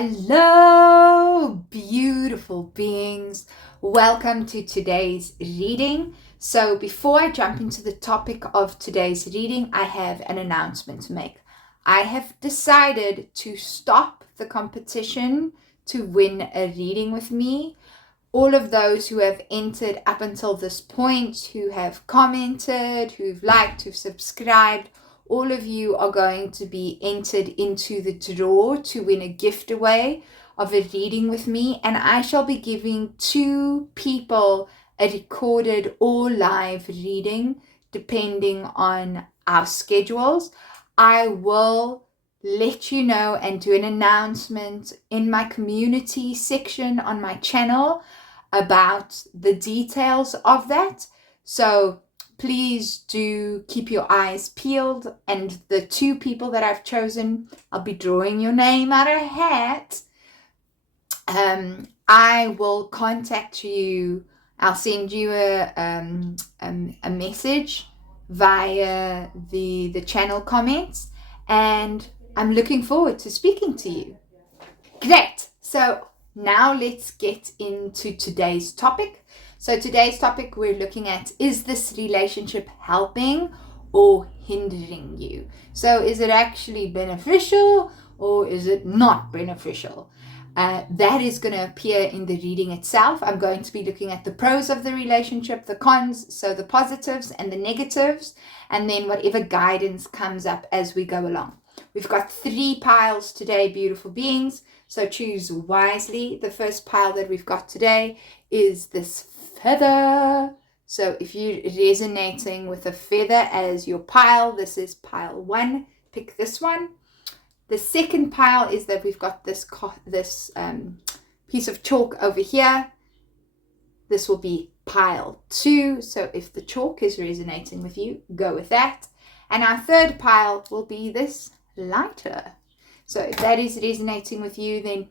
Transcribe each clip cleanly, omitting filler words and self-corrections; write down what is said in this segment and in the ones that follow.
Hello, beautiful beings. Welcome to today's reading. So before I jump into the topic of today's reading, I have an announcement to make. I have decided to stop the competition to win a reading with me. All of those who have entered up until this point, who have commented, who've liked, who've subscribed, all of you are going to be entered into the draw to win a gift away of a reading with me. And I shall be giving 2 people a recorded or live reading, depending on our schedules. I will let you know and do an announcement in my community section on my channel about the details of that. So please do keep your eyes peeled, and the 2 people that I've chosen, I'll be drawing your name out of a hat. I will contact you. I'll send you a message via the channel comments, and I'm looking forward to speaking to you. Great. So now let's get into today's topic. So today's topic we're looking at, is this relationship helping or hindering you? So is it actually beneficial or is it not beneficial? That is going to appear in the reading itself. I'm going to be looking at the pros of the relationship, the cons, so the positives and the negatives, and then whatever guidance comes up as we go along. We've got 3 piles today, beautiful beings, so choose wisely. The first pile that we've got today is this feather. So if you're resonating with a feather as your pile, this is pile 1. Pick this one. The second pile is that we've got this piece of chalk over here. This will be pile 2. So if the chalk is resonating with you, go with that. And our third pile will be this lighter. So if that is resonating with you, then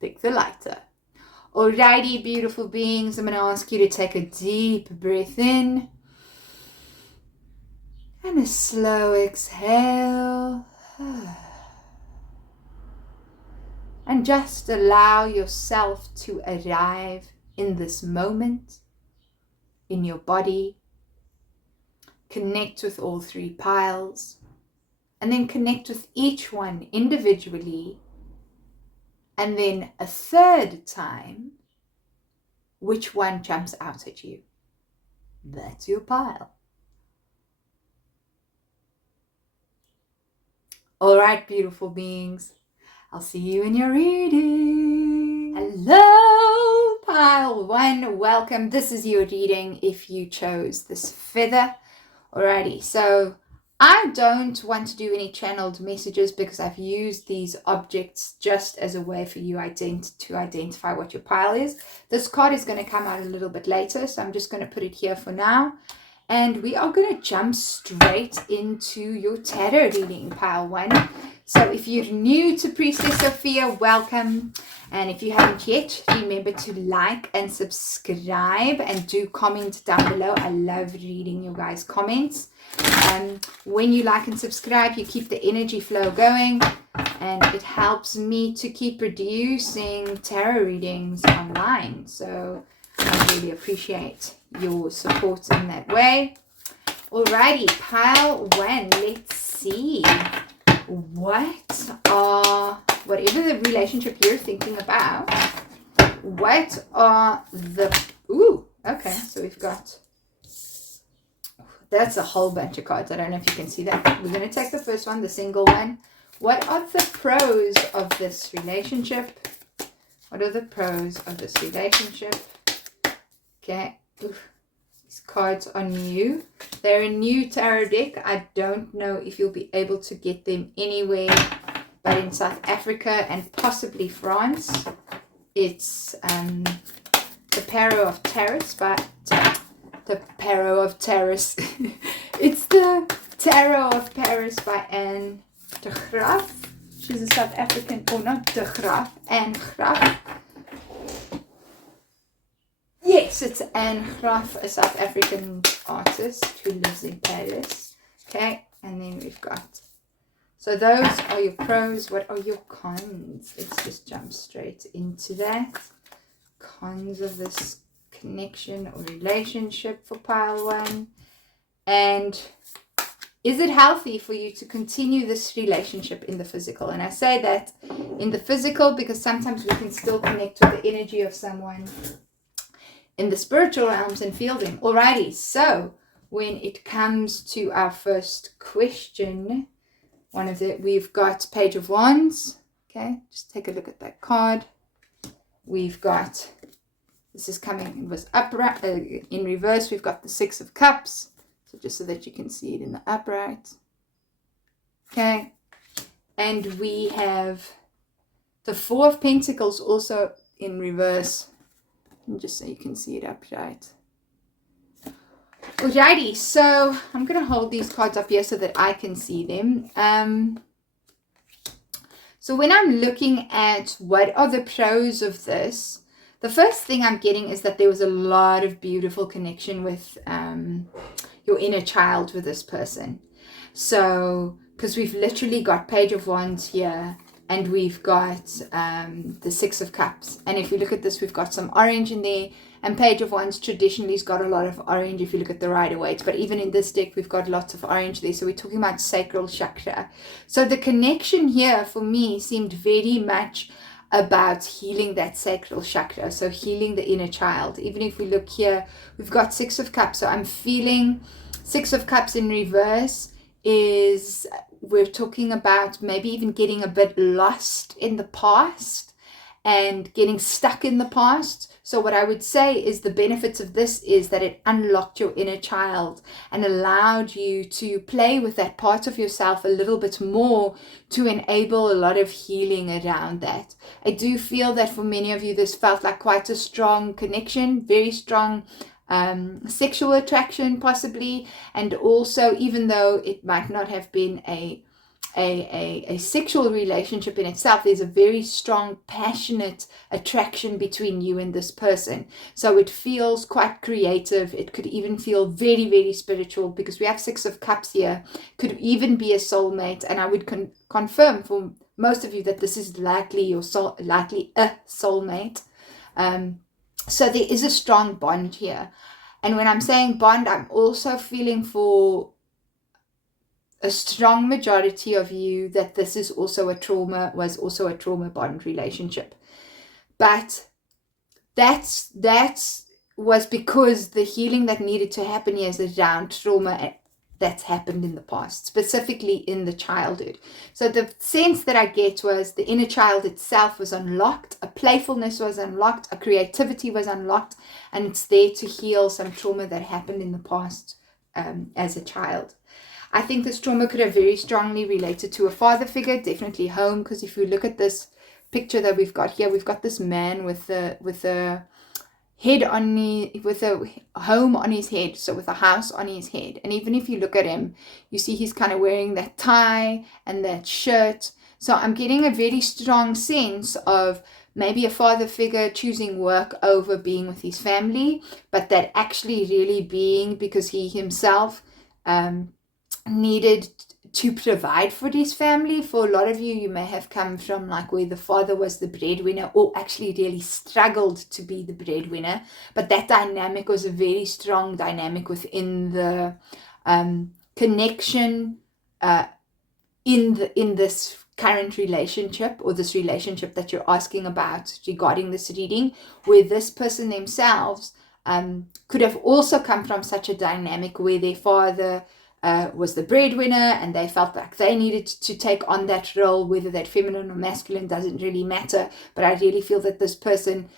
pick the lighter. Alrighty, beautiful beings, I'm going to ask you to take a deep breath in and a slow exhale. And just allow yourself to arrive in this moment, in your body. Connect with all 3 piles, and then connect with each one individually. And then a third time, which one jumps out at you? That's your pile. All right, beautiful beings. I'll see you in your reading. Hello, pile 1. Welcome. This is your reading if you chose this feather. Alrighty, so I don't want to do any channeled messages because I've used these objects just as a way for you to identify what your pile is. This card is going to come out a little bit later, so I'm just going to put it here for now. And we are going to jump straight into your tarot reading, pile 1. So if you're new to Priestess Sophia, welcome. And if you haven't yet, remember to like and subscribe and do comment down below. I love reading your guys' comments. When you like and subscribe, you keep the energy flow going, and it helps me to keep producing tarot readings online. So I really appreciate your support in that way. Alrighty, pile 1. Let's see. Whatever the relationship you're thinking about, what are the, okay, so we've got, that's a whole bunch of cards. I don't know if you can see that. We're going to take the first one, the single one. What are the pros of this relationship? What are the pros of this relationship? Okay. These cards are new. They're a new tarot deck. I don't know if you'll be able to get them anywhere but in South Africa and possibly France. It's the Tarot of Taurus, but the Tarot of Taurus. It's the Tarot of Paris by Anne de Graaf. She's a South African, or not de Graaf, Anne Graaf. Yes, it's Anne Graaf, a South African artist who lives in Paris. Okay, and then we've got So those are your pros. What are your cons? Let's just jump straight into that. Cons of this connection or relationship for pile 1. And is it healthy for you to continue this relationship in the physical? And I say that in the physical because sometimes we can still connect with the energy of someone in the spiritual realms and feel them. Alrighty, so when it comes to our first question, we've got Page of Wands. Okay, just take a look at that card. We've got, this is coming, it was upright, in reverse, we've got the 6 of Cups. So just so that you can see it in the upright. Okay, and we have the 4 of Pentacles also in reverse. And just so you can see it upright. Alrighty, so I'm going to hold these cards up here so that I can see them. So when I'm looking at what are the pros of this, the first thing I'm getting is that there was a lot of beautiful connection with your inner child with this person. So, because we've literally got Page of Wands here, and we've got the 6 of Cups. And if we look at this, we've got some orange in there. And Page of Wands traditionally has got a lot of orange if you look at the Rider-Waite. But even in this deck, we've got lots of orange there. So we're talking about sacral chakra. So the connection here for me seemed very much about healing that sacral chakra. So healing the inner child. Even if we look here, we've got 6 of Cups. So I'm feeling 6 of Cups in reverse is, we're talking about maybe even getting a bit lost in the past and getting stuck in the past. So what I would say is the benefits of this is that it unlocked your inner child and allowed you to play with that part of yourself a little bit more to enable a lot of healing around that. I do feel that for many of you, this felt like quite a strong connection, very strong sexual attraction possibly, and also even though it might not have been a sexual relationship in itself, there's a very strong passionate attraction between you and this person. So it feels quite creative. It could even feel very, very spiritual because we have 6 of Cups here. Could even be a soulmate, and I would confirm for most of you that this is likely a soulmate. So there is a strong bond here. And when I'm saying bond, I'm also feeling for a strong majority of you that this is also was also a trauma bond relationship. But that was because the healing that needed to happen here is around trauma that's happened in the past, specifically in the childhood. So the sense that I get was the inner child itself was unlocked, a playfulness was unlocked, a creativity was unlocked, and it's there to heal some trauma that happened in the past as a child. I think this trauma could have very strongly related to a father figure, definitely home, because if you look at this picture that we've got here, we've got this man with a head on with a home on his head, so with a house on his head. And even if you look at him, you see he's kind of wearing that tie and that shirt. So I'm getting a very strong sense of maybe a father figure choosing work over being with his family, but that actually really being because he himself needed to provide for his family. For a lot of you, you may have come from like where the father was the breadwinner or actually really struggled to be the breadwinner, but that dynamic was a very strong dynamic within the connection in this current relationship, or this relationship that you're asking about regarding this reading, where this person themselves could have also come from such a dynamic where their father was the breadwinner and they felt like they needed to take on that role, whether that feminine or masculine doesn't really matter. But I really feel that this person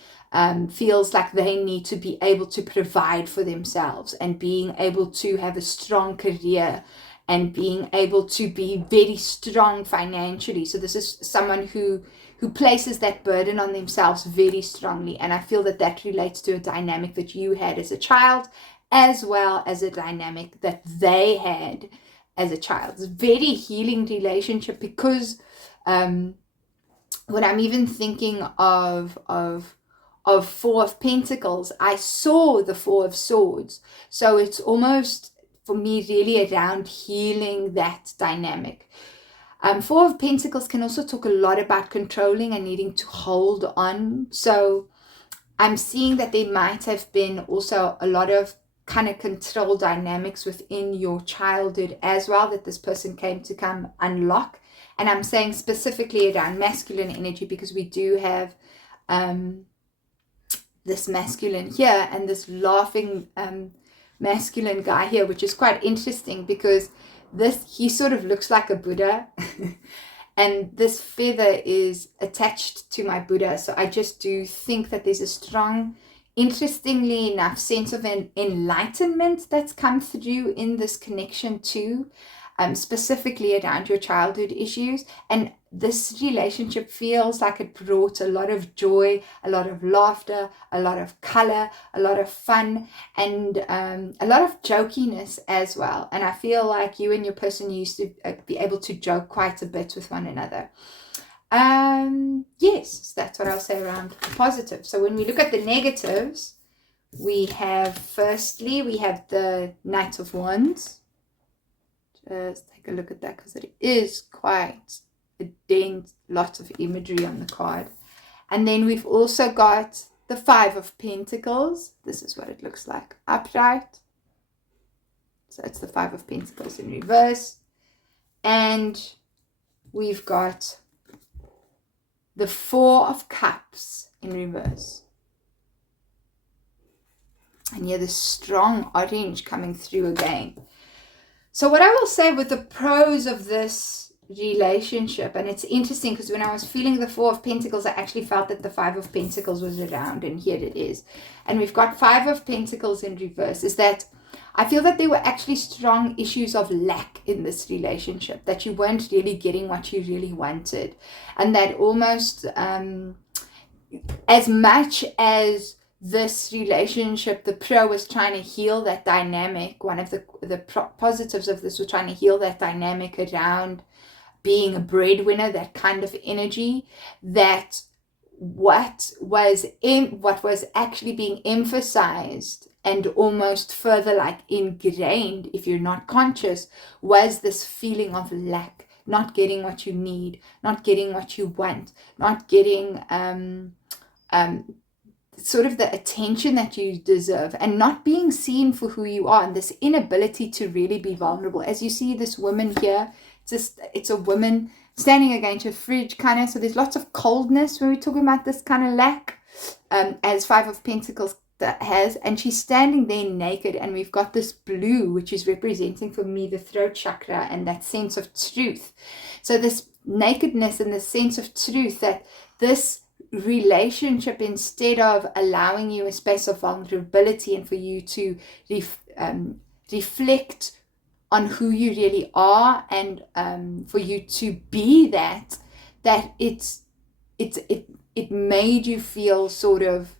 feels like they need to be able to provide for themselves and being able to have a strong career and being able to be very strong financially. So this is someone who places that burden on themselves very strongly. And I feel that that relates to a dynamic that you had as a child, as well as a dynamic that they had as a child. It's a very healing relationship because when I'm even thinking of 4 of Pentacles, I saw the 4 of Swords. So it's almost, for me, really around healing that dynamic. Four of Pentacles can also talk a lot about controlling and needing to hold on. So I'm seeing that there might have been also a lot of kind of control dynamics within your childhood as well, that this person came to come unlock. And I'm saying specifically around masculine energy, because we do have this masculine here and this laughing masculine guy here, which is quite interesting because he sort of looks like a Buddha. And this feather is attached to my Buddha. So I just do think that there's a strong, interestingly enough, sense of an enlightenment that's come through in this connection too, specifically around your childhood issues. And this relationship feels like it brought a lot of joy, a lot of laughter, a lot of color, a lot of fun, and a lot of jokiness as well. And I feel like you and your person used to be able to joke quite a bit with one another. Yes, that's what I'll say around the positive. So when we look at the negatives, we have, firstly, we have the Knight of Wands. Just take a look at that because it is quite a dense, lots of imagery on the card. And then we've also got the Five of Pentacles. This is what it looks like upright. So it's the Five of Pentacles in reverse. And we've got the Four of Cups in reverse. And here the strong orange coming through again. So what I will say with the pros of this relationship, and it's interesting because when I was feeling the Four of Pentacles, I actually felt that the Five of Pentacles was around, and here it is. And we've got Five of Pentacles in reverse, is that I feel that there were actually strong issues of lack in this relationship, that you weren't really getting what you really wanted. And that almost as much as this relationship, the pro was trying to heal that dynamic. One of the positives of this was trying to heal that dynamic around being a breadwinner, that kind of energy, that what was actually being emphasized and almost further like ingrained, if you're not conscious, was this feeling of lack, not getting what you need, not getting what you want, not getting sort of the attention that you deserve, and not being seen for who you are, and this inability to really be vulnerable. As you see this woman here, it's a woman standing against a fridge kind of, so there's lots of coldness when we're talking about this kind of lack, as Five of Pentacles that has, and she's standing there naked, and we've got this blue, which is representing for me the throat chakra and that sense of truth. So this nakedness and the sense of truth, that this relationship, instead of allowing you a space of vulnerability and for you to reflect on who you really are, and for you to be that it made you feel sort of,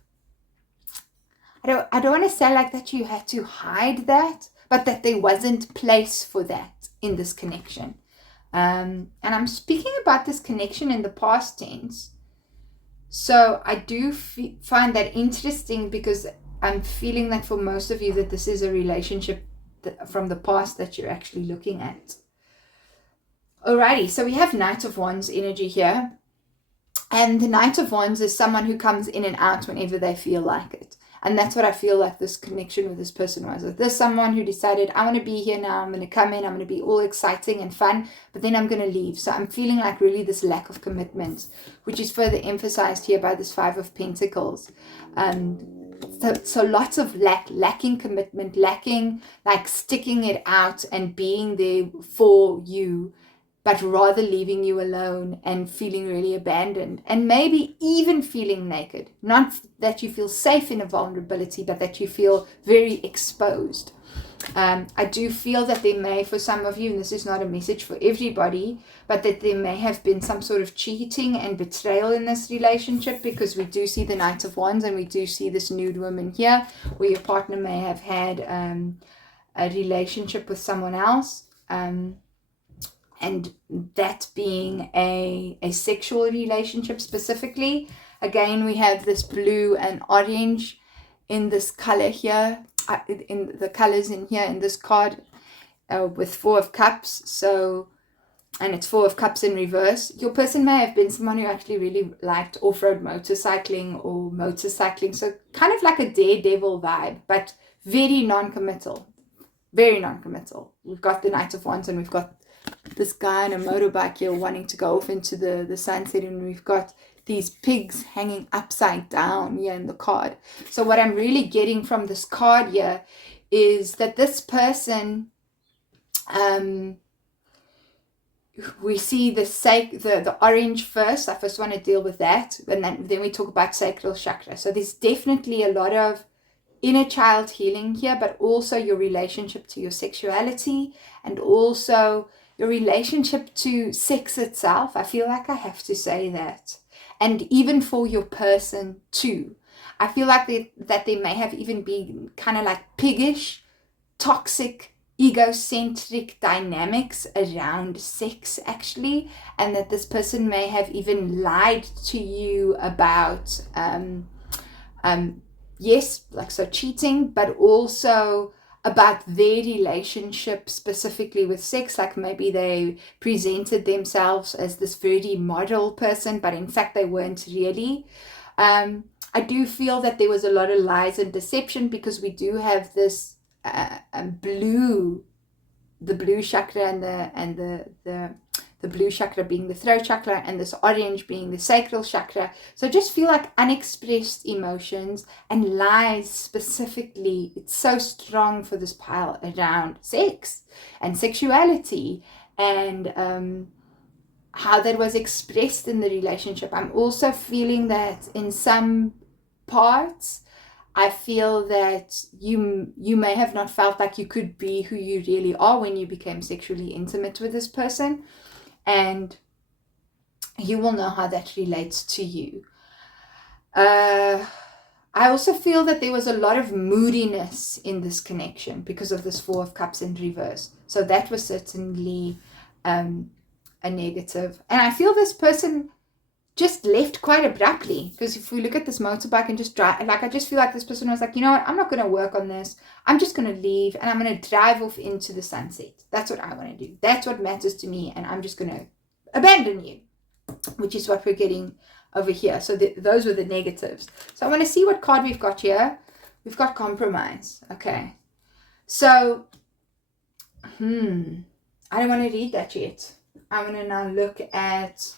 I don't want to say like that you had to hide that, but that there wasn't place for that in this connection. And I'm speaking about this connection in the past tense. So I do find that interesting, because I'm feeling that for most of you that this is a relationship from the past that you're actually looking at. Alrighty, so we have Knight of Wands energy here. And the Knight of Wands is someone who comes in and out whenever they feel like it. And that's what I feel like this connection with this person was. There's someone who decided, I want to be here now, I'm going to come in, I'm going to be all exciting and fun, but then I'm going to leave. So I'm feeling like really this lack of commitment, which is further emphasized here by this Five of Pentacles. So lots of lacking commitment, lacking like sticking it out and being there for you, but rather leaving you alone and feeling really abandoned, and maybe even feeling naked. Not that you feel safe in a vulnerability, but that you feel very exposed. I do feel that there may, for some of you, and this is not a message for everybody, but that there may have been some sort of cheating and betrayal in this relationship, because we do see the Knight of Wands and we do see this nude woman here, where your partner may have had a relationship with someone else. And that being a sexual relationship specifically. Again, we have this blue and orange in this color here, in the colors in here in this card, with Four of Cups. So and it's Four of Cups in reverse. Your person may have been someone who actually really liked off-road motorcycling or motorcycling. So kind of like a daredevil vibe, but very non-committal. Very non-committal. We've got the Knight of Wands, and we've got this guy on a motorbike here wanting to go off into the sunset, and we've got these pigs hanging upside down here in the card. So what I'm really getting from this card here is that this person, we see the orange first. I first want to deal with that, and then we talk about sacral chakra. So there's definitely a lot of inner child healing here, but also your relationship to your sexuality, and also your relationship to sex itself. I feel like I have to say that. And even for your person too. I feel like that they may have even been kind of like piggish, toxic, egocentric dynamics around sex actually, and that this person may have even lied to you about yes, like so cheating, but also about their relationship specifically with sex. Like maybe they presented themselves as this very model person, but in fact they weren't really. I do feel that there was a lot of lies and deception, because we do have this blue chakra, and the blue chakra being the throat chakra, and this orange being the sacral chakra. So just feel like unexpressed emotions and lies specifically. It's so strong for this pile around sex and sexuality, and how that was expressed in the relationship. I'm also feeling that in some parts, I feel that you may have not felt like you could be who you really are when you became sexually intimate with this person. And you will know how that relates to you. I also feel that there was a lot of moodiness in this connection because of this Four of Cups in reverse. So that was certainly a negative. And I feel this person just left quite abruptly, because if we look at this motorbike and just drive, like I just feel like this person was like, you know what, I'm not going to work on this. I'm just going to leave, and I'm going to drive off into the sunset. That's what I want to do. That's what matters to me, and I'm just going to abandon you, which is what we're getting over here. So those were the negatives. So I want to see what card we've got here. We've got compromise. Okay. So, I don't want to read that yet. I'm going to now look at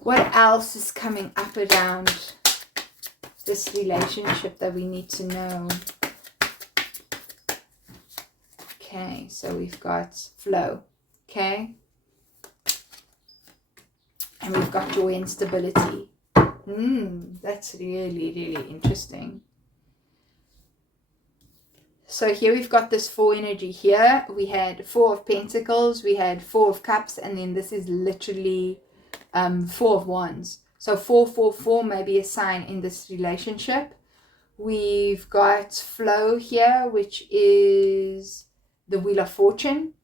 what else is coming up around this relationship that we need to know. Okay, so we've got flow. Okay. And we've got joy and stability. That's really, really interesting. So here we've got this four energy here. We had Four of Pentacles, we had Four of Cups, and then this is literally Four of Wands. So 444 may be a sign in this relationship. We've got flow here, which is the Wheel of Fortune.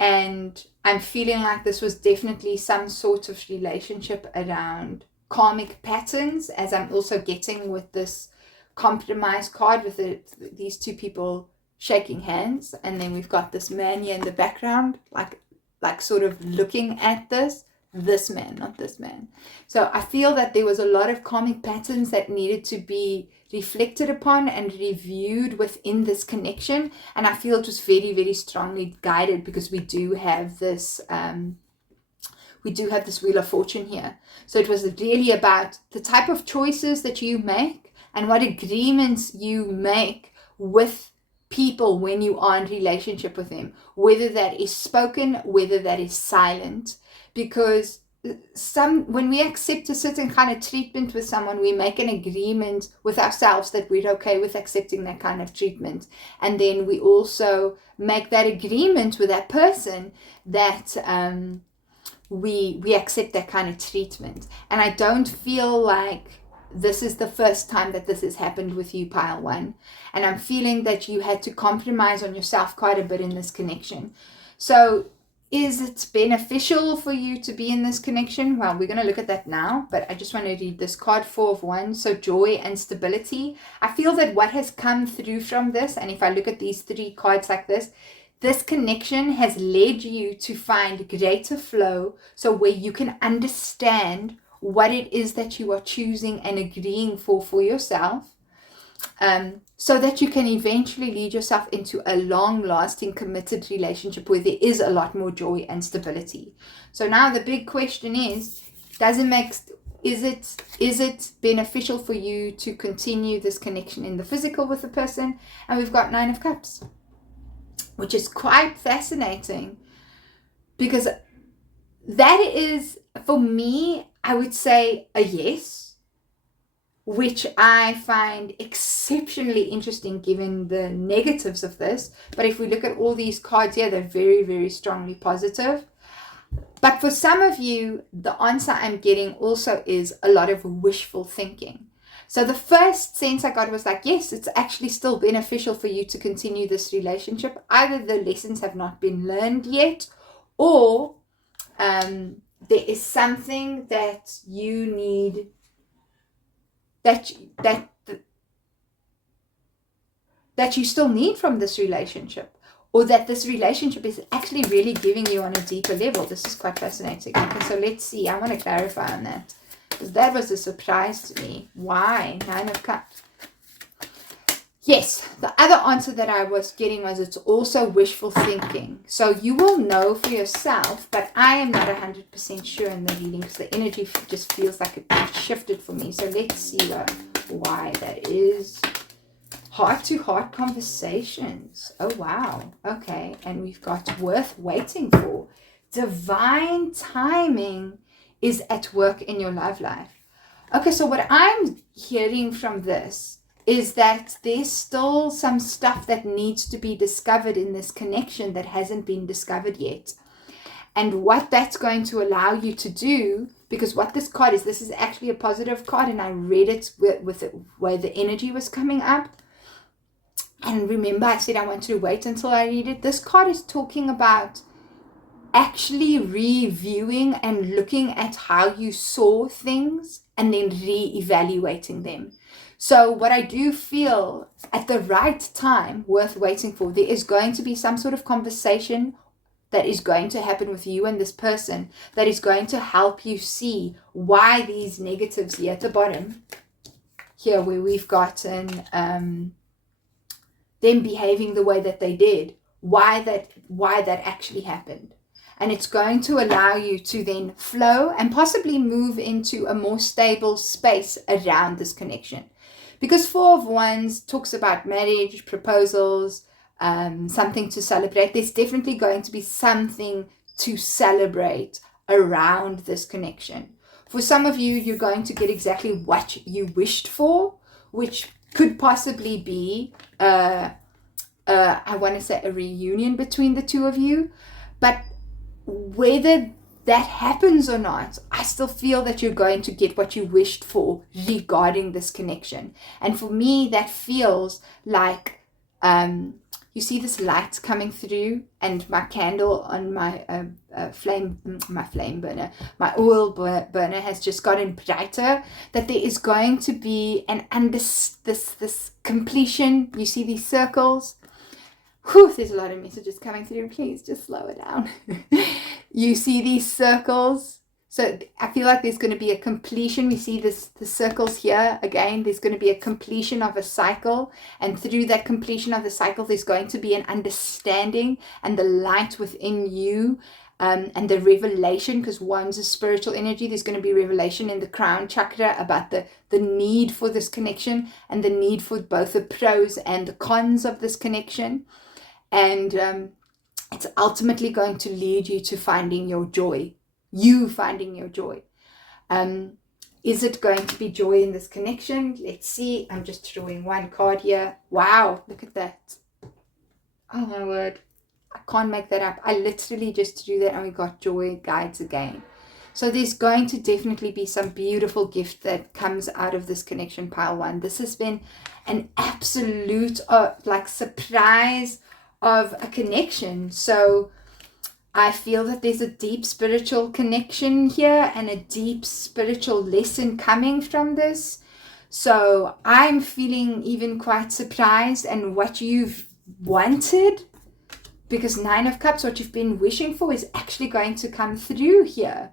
And I'm feeling like this was definitely some sort of relationship around karmic patterns, as I'm also getting with this compromise card with these two people shaking hands. And then we've got this man here in the background, like sort of looking at this man, not this man. So I feel that there was a lot of karmic patterns that needed to be reflected upon and reviewed within this connection. And I feel it was very, very strongly guided, because we do have this Wheel of Fortune here. So it was really about the type of choices that you make and what agreements you make with people when you are in relationship with them, whether that is spoken, whether that is silent. Because when we accept a certain kind of treatment with someone, we make an agreement with ourselves that we're okay with accepting that kind of treatment. And then we also make that agreement with that person that we accept that kind of treatment. And I don't feel like this is the first time that this has happened with you, pile one. And I'm feeling that you had to compromise on yourself quite a bit in this connection. So is it beneficial for you to be in this connection? Well, we're going to look at that now, but I just want to read this card, Four of Wands. So joy and stability. I feel that what has come through from this, and if I look at these three cards like this, This connection has led you to find greater flow, so where you can understand what it is that you are choosing and agreeing for yourself, so that you can eventually lead yourself into a long-lasting, committed relationship where there is a lot more joy and stability. So now the big question is, is it beneficial for you to continue this connection in the physical with the person? And we've got 9 of Cups, which is quite fascinating, because that is, for me, I would say a yes, which I find exceptionally interesting given the negatives of this. But if we look at all these cards here, they're very, very strongly positive. But for some of you, the answer I'm getting also is a lot of wishful thinking. So the first sense I got was like, yes, it's actually still beneficial for you to continue this relationship. Either the lessons have not been learned yet, or there is something that you need, that you still need from this relationship, or that this relationship is actually really giving you on a deeper level. This is quite fascinating. Okay, so let's see. I want to clarify on that, because that was a surprise to me. Why 9 of Cups? Yes, the other answer that I was getting was it's also wishful thinking. So you will know for yourself, but I am not 100% sure in the reading, because the energy just feels like it shifted for me. So let's see why that is. Heart-to-heart conversations. Oh, wow. Okay, and we've got worth waiting for. Divine timing is at work in your love life. Okay, so what I'm hearing from this is that there's still some stuff that needs to be discovered in this connection that hasn't been discovered yet. And what that's going to allow you to do, because what this card is, this is actually a positive card, and I read it with the way the energy was coming up. And remember, I said I want to wait until I read it. This card is talking about actually reviewing and looking at how you saw things and then re-evaluating them. So what I do feel, at the right time, worth waiting for, there is going to be some sort of conversation that is going to happen with you and this person that is going to help you see why these negatives here at the bottom, here where we've gotten them behaving the way that they did, why that actually happened. And it's going to allow you to then flow and possibly move into a more stable space around this connection. Because 4 of Wands talks about marriage, proposals, something to celebrate. There's definitely going to be something to celebrate around this connection. For some of you, you're going to get exactly what you wished for, which could possibly be, I want to say, a reunion between the two of you. But whether that happens or not, I still feel that you're going to get what you wished for regarding this connection. And for me, that feels like, you see this light coming through, and my candle on my flame burner, my oil burner has just gotten brighter, that there is going to be this completion. You see these circles? Whew, there's a lot of messages coming through. Please just slow it down. You see these circles? So I feel like there's going to be a completion. We see the circles here again. There's going to be a completion of a cycle. And through that completion of the cycle, there's going to be an understanding and the light within you, and the revelation, because one's a spiritual energy. There's going to be revelation in the crown chakra about the need for this connection, and the need for both the pros and the cons of this connection. And it's ultimately going to lead you to finding your joy. You finding your joy. Is it going to be joy in this connection? Let's see. I'm just drawing one card here. Wow, look at that. Oh my word. I can't make that up. I literally just drew that and we got joy guides again. So there's going to definitely be some beautiful gift that comes out of this connection, pile 1. This has been an absolute surprise of a connection. So I feel that there's a deep spiritual connection here and a deep spiritual lesson coming from this. So I'm feeling even quite surprised, and what you've wanted because 9 of Cups, what you've been wishing for, is actually going to come through here.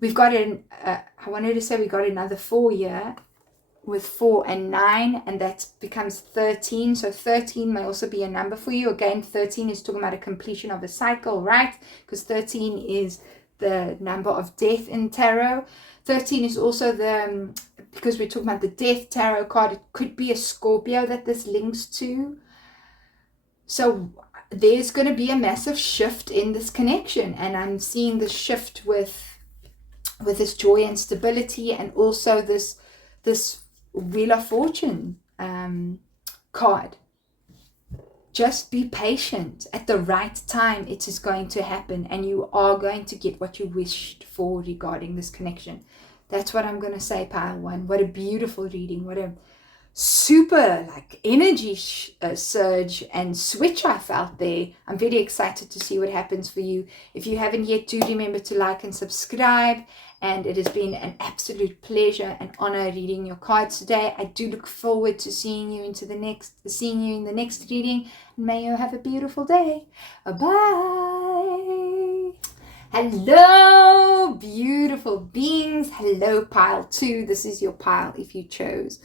We've got I wanted to say we got another 4 here with 4 and 9, and that becomes 13. So 13 may also be a number for you. Again, 13 is talking about a completion of a cycle, right? Because 13 is the number of death in tarot. 13 is also because we're talking about the death tarot card, it could be a Scorpio that this links to. So there's going to be a massive shift in this connection, and I'm seeing the shift with this joy and stability, and also this Wheel of Fortune card. Just be patient. At the right time, it is going to happen, and you are going to get what you wished for regarding this connection. That's what I'm going to say, pile 1. What a beautiful reading. What a super energy surge and switch I felt there. I'm very excited to see what happens for you. If you haven't yet, do remember to like and subscribe. And it has been an absolute pleasure and honor reading your cards today. I do look forward to seeing you in the next reading. May you have a beautiful day. Bye. Hello, beautiful beings. Hello, pile 2. This is your pile if you chose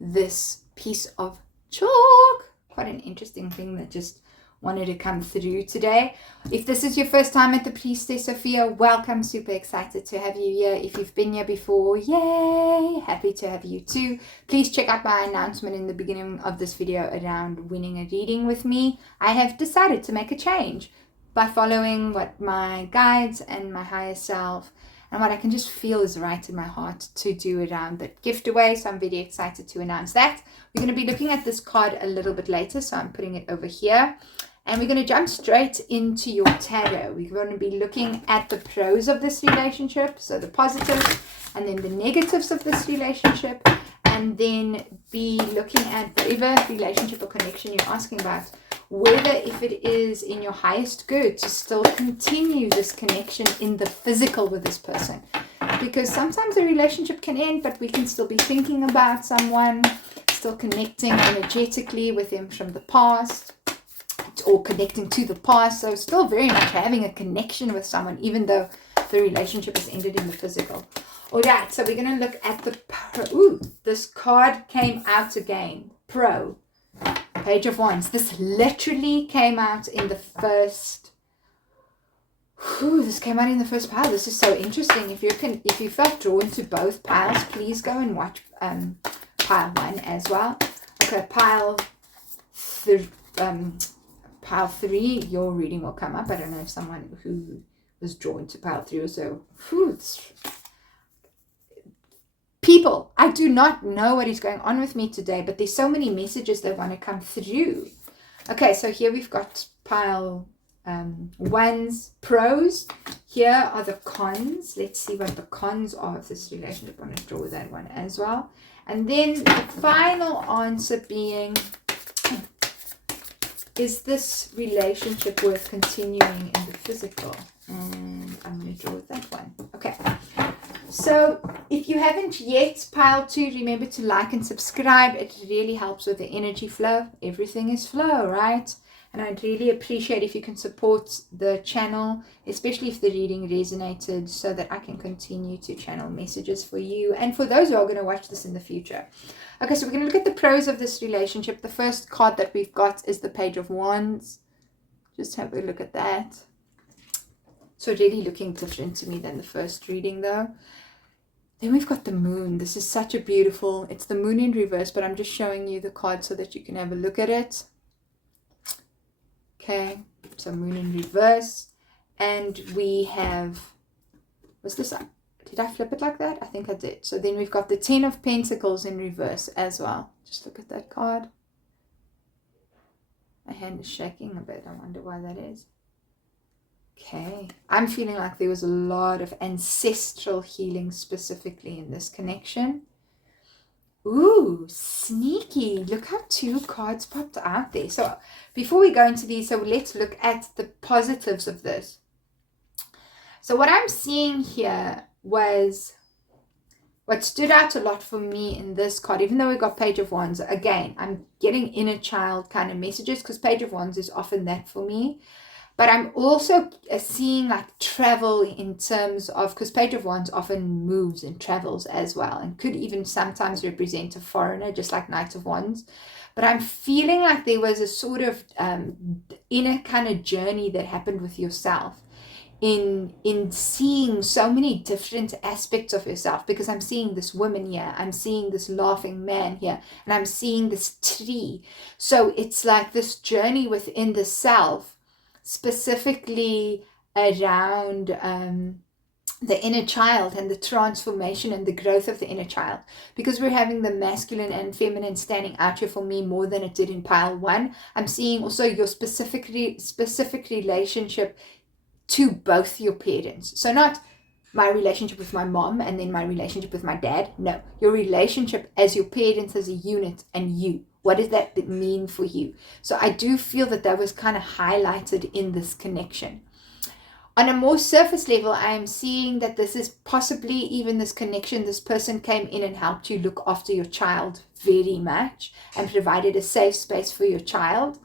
this piece of chalk. Quite an interesting thing that just wanted to come through today. If this is your first time at the Priestess Sophia, welcome. Super excited to have you here. If you've been here before, yay, happy to have you too. Please check out my announcement in the beginning of this video around winning a reading with me. I have decided to make a change by following what my guides and my higher self and what I can just feel is right in my heart to do around that gift away. So I'm very excited to announce that. We're going to be looking at this card a little bit later, so I'm putting it over here. And we're going to jump straight into your tarot. We're going to be looking at the pros of this relationship, so the positives, and then the negatives of this relationship, and then be looking at whatever relationship or connection you're asking about, whether if it is in your highest good to still continue this connection in the physical with this person. Because sometimes a relationship can end, but we can still be thinking about someone, still connecting energetically with them from the past, or connecting to the past. So still very much having a connection with someone, even though the relationship has ended in the physical. All right, so we're going to look at the pro. Ooh, this card came out again. Pro. Page of Wands. This literally came out in the first. This came out in the first pile. This is so interesting. If you felt drawn to both piles, please go and watch pile 1 as well. Okay, pile 3, your reading will come up. I don't know if someone who was drawn to pile 3 or so. People, I do not know what is going on with me today, but there's so many messages that want to come through. Okay, so here we've got pile 1's pros. Here are the cons. Let's see what the cons are of this relationship. I'm going to draw that one as well. And then the final answer being, is this relationship worth continuing in the physical? And I'm going to draw that one. Okay. So if you haven't yet, pile 2, remember to like and subscribe. It really helps with the energy flow. Everything is flow, right? And I'd really appreciate if you can support the channel, especially if the reading resonated, so that I can continue to channel messages for you and for those who are going to watch this in the future. Okay, so we're going to look at the pros of this relationship. The first card that we've got is the Page of Wands. Just have a look at that. So really looking different to me than the first reading though. Then we've got the Moon. This is such a beautiful, it's the Moon in reverse, but I'm just showing you the card so that you can have a look at it. Okay, so Moon in reverse. And we have, what's this? Did I flip it like that? I think I did. So then we've got the 10 of Pentacles in reverse as well. Just look at that card. My hand is shaking a bit. I wonder why that is. Okay, I'm feeling like there was a lot of ancestral healing specifically in this connection. Ooh, sneaky. Look how 2 cards popped out there. So before we go into these, so let's look at the positives of this. So what I'm seeing here was what stood out a lot for me in this card, even though we got Page of Wands, again, I'm getting inner child kind of messages, because Page of Wands is often that for me. But I'm also seeing like travel in terms of, because Page of Wands often moves and travels as well, and could even sometimes represent a foreigner, just like Knight of Wands. But I'm feeling like there was a sort of inner kind of journey that happened with yourself in seeing so many different aspects of yourself, because I'm seeing this woman here, I'm seeing this laughing man here, and I'm seeing this tree. So it's like this journey within the self, specifically around the inner child and the transformation and the growth of the inner child, because we're having the masculine and feminine standing out here for me more than it did in pile 1. I'm seeing also your specific relationship to both your parents. So not my relationship with my mom and then my relationship with my dad. No, your relationship as your parents, as a unit, and you. What does that mean for you? So I do feel that that was kind of highlighted in this connection. On a more surface level, I am seeing that this is possibly even this connection. This person came in and helped you look after your child very much and provided a safe space for your child.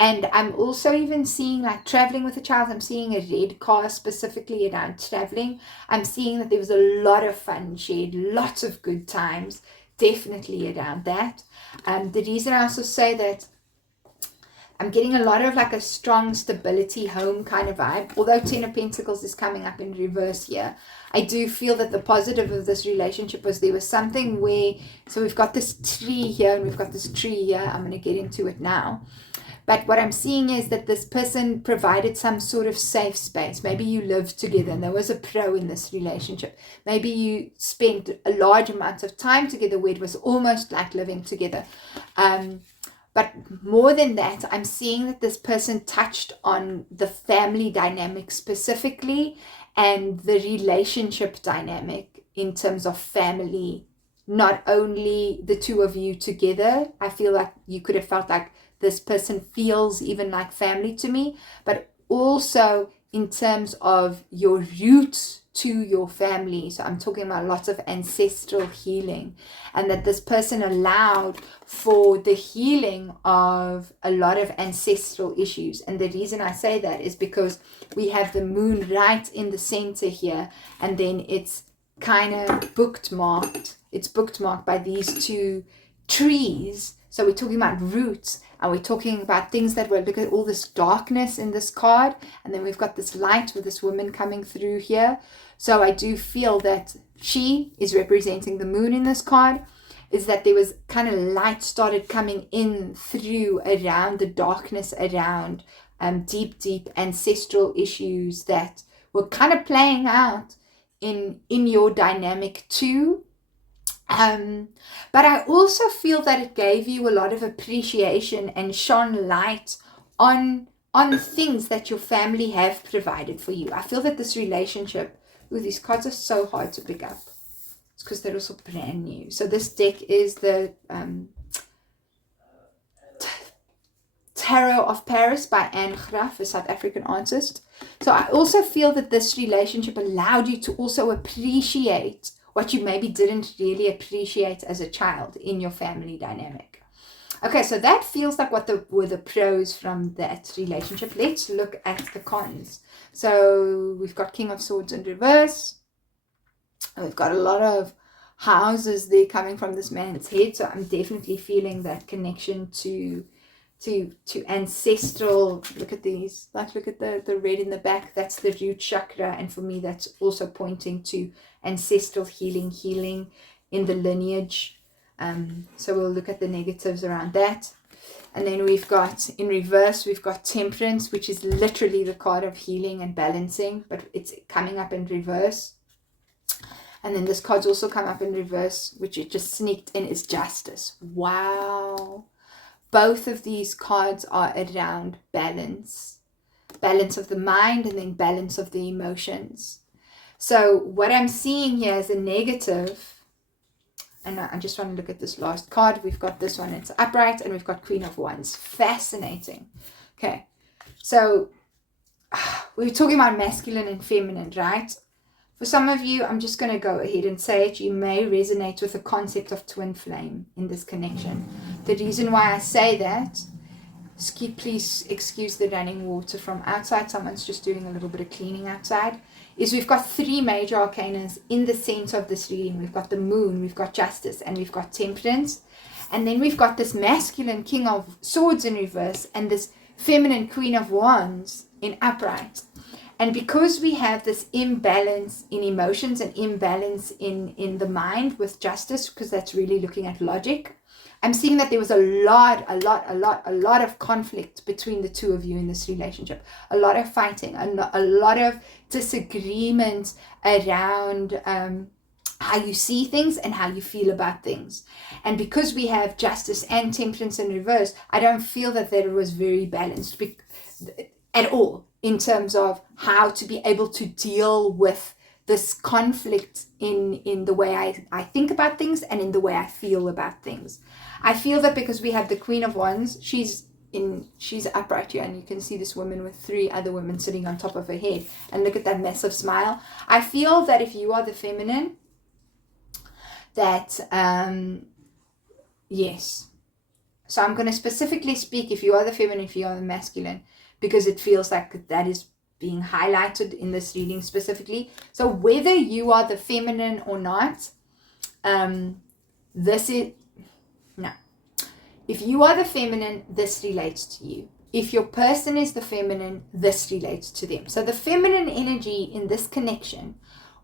And I'm also even seeing like traveling with a child. I'm seeing a red car specifically around traveling. I'm seeing that there was a lot of fun shared, lots of good times, definitely around that. The reason I also say that I'm getting a lot of like a strong stability home kind of vibe. Although 10 of Pentacles is coming up in reverse here, I do feel that the positive of this relationship was there was something where, so we've got this tree here and we've got this tree here. I'm going to get into it now. But what I'm seeing is that this person provided some sort of safe space. Maybe you lived together and there was a pro in this relationship. Maybe you spent a large amount of time together where it was almost like living together. But more than that, I'm seeing that this person touched on the family dynamic specifically and the relationship dynamic in terms of family. Not only the two of you together, I feel like you could have felt like this person feels even like family to me, but also in terms of your roots to your family. So I'm talking about lots of ancestral healing, and that this person allowed for the healing of a lot of ancestral issues. And the reason I say that is because we have the moon right in the center here, and then it's kind of bookmarked. It's bookmarked by these two trees. So we're talking about roots, and we're talking about things that were, look at all this darkness in this card, and then we've got this light with this woman coming through here. So I do feel that she is representing the moon in this card, is that there was kind of light started coming in through around the darkness, around deep ancestral issues that were kind of playing out in your dynamic too. But I also feel that it gave you a lot of appreciation and shone light on things that your family have provided for you. I feel that this relationship, these cards are so hard to pick up. It's because they're also brand new. So this deck is the Tarot of Paris by Anne Graf, a South African artist. So I also feel that this relationship allowed you to also appreciate what you maybe didn't really appreciate as a child in your family dynamic. Okay, so that feels like what were the pros from that relationship. Let's look at the cons. So we've got King of Swords in reverse. We've got a lot of houses there coming from this man's head. So I'm definitely feeling that connection to ancestral. Look at these, like look at the red in the back, that's the root chakra, and for me that's also pointing to ancestral healing in the lineage. So we'll look at the negatives around that. And then we've got in reverse, we've got Temperance, which is literally the card of healing and balancing, but it's coming up in reverse. And then this card's also come up in reverse, which it just sneaked in, is Justice. Wow. Both of these cards are around balance of the mind and then balance of the emotions. So what I'm seeing here is a negative, and I just want to look at this last card. We've got this one, it's upright, and we've got Queen of Wands. Fascinating. Okay, so we were talking about masculine and feminine, right? For some of you, I'm just going to go ahead and say it. You may resonate with the concept of twin flame in this connection. The reason why I say that, please excuse the running water from outside. Someone's just doing a little bit of cleaning outside. Is we've got three major arcanas in the center of this reading. We've got the moon, we've got justice, and we've got temperance. And then we've got this masculine king of swords in reverse and this feminine queen of wands in upright. And because we have this imbalance in emotions and imbalance in the mind with justice, because that's really looking at logic, I'm seeing that there was a lot of conflict between the two of you in this relationship. A lot of fighting, a lot of disagreement around how you see things and how you feel about things. And because we have justice and temperance in reverse, I don't feel that it was very balanced at all in terms of how to be able to deal with this conflict in the way I think about things and in the way I feel about things. I feel that because we have the Queen of Wands, she's upright here, and you can see this woman with three other women sitting on top of her head, and look at that massive smile. I feel that if you are the feminine, that yes. So I'm going to specifically speak if you are the feminine, if you are the masculine, because it feels like that is being highlighted in this reading specifically. So whether you are the feminine or not, if you are the feminine, this relates to you. If your person is the feminine, this relates to them. So the feminine energy in this connection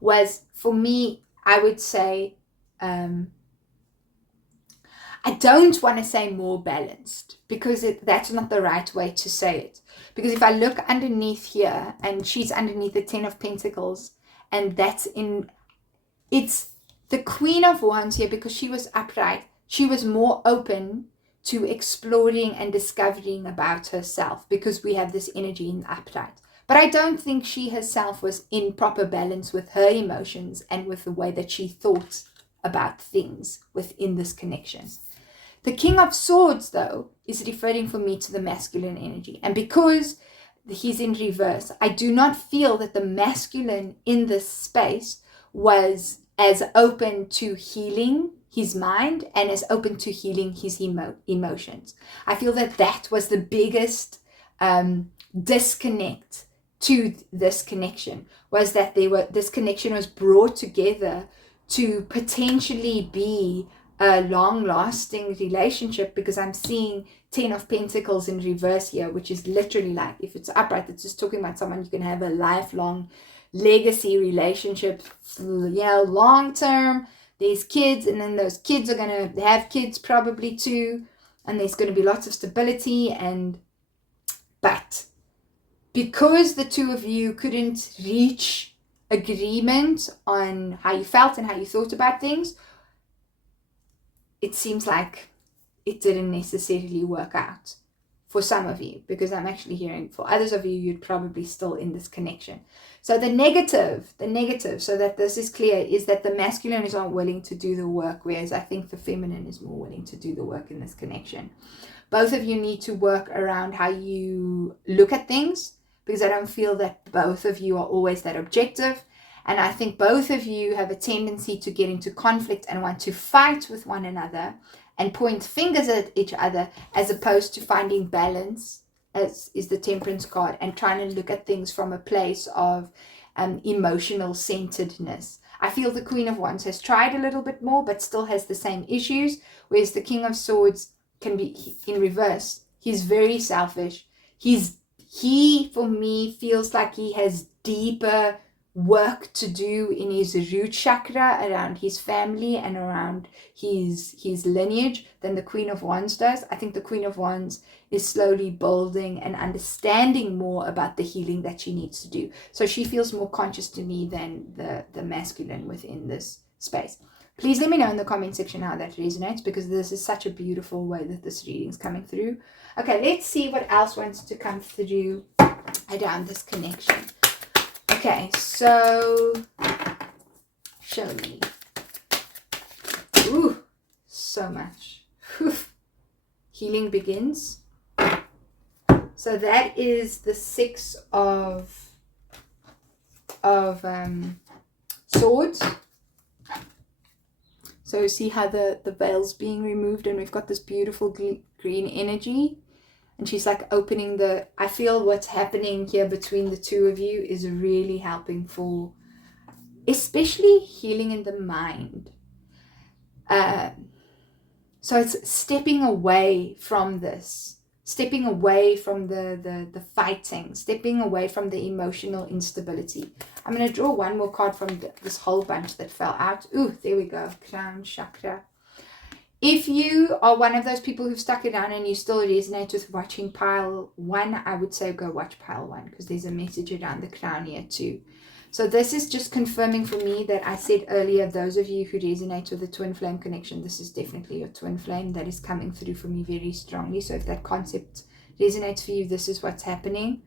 was, for me, I would say, I don't want to say more balanced, because that's not the right way to say it. Because if I look underneath here, and she's underneath the 10 of Pentacles, and it's the Queen of Wands here, because she was upright. She was more open to exploring and discovering about herself, because we have this energy in upright. But I don't think she herself was in proper balance with her emotions and with the way that she thought about things within this connection. The King of Swords, though, is referring for me to the masculine energy. And because he's in reverse, I do not feel that the masculine in this space was as open to healing his mind and as open to healing his emotions. I feel that that was the biggest disconnect to this connection, was that this connection was brought together to potentially be a long-lasting relationship, because I'm seeing 10 of Pentacles in reverse here, which is literally like, if it's upright, it's just talking about someone you can have a lifelong legacy relationship, long-term. There's kids, and then those kids are going to have kids probably too, and there's going to be lots of stability. But because the two of you couldn't reach agreement on how you felt and how you thought about things, it seems like it didn't necessarily work out for some of you, because I'm actually hearing for others of you, you're probably still in this connection. So the negative, so that this is clear, is that the masculine is not willing to do the work, whereas I think the feminine is more willing to do the work in this connection. Both of you need to work around how you look at things, because I don't feel that both of you are always that objective. And I think both of you have a tendency to get into conflict and want to fight with one another and point fingers at each other, as opposed to finding balance, as is the Temperance card, and trying to look at things from a place of emotional centeredness. I feel the Queen of Wands has tried a little bit more, but still has the same issues, whereas the King of Swords can be in reverse. He's very selfish. He, for me, feels like he has deeper work to do in his root chakra around his family and around his lineage than the Queen of Wands does. I think the Queen of Wands is slowly building and understanding more about the healing that she needs to do. So she feels more conscious to me than the masculine within this space. Please let me know in the comment section how that resonates, because this is such a beautiful way that this reading is coming through. Okay, let's see what else wants to come through around this connection. Okay, so show me. Ooh, so much. Healing begins. So that is the 6 of Swords. So see how the veil's being removed and we've got this beautiful green energy. And she's like opening I feel what's happening here between the two of you is really helping for especially healing in the mind. So it's stepping away from this, stepping away from the fighting, stepping away from the emotional instability. I'm going to draw one more card from this whole bunch that fell out. Ooh, there we go. Crown chakra. If you are one of those people who've stuck it down and you still resonate with watching pile 1, I would say go watch pile 1 because there's a message around the crown here too. So this is just confirming for me that I said earlier, those of you who resonate with the twin flame connection, this is definitely your twin flame that is coming through for me very strongly. So if that concept resonates for you, this is what's happening.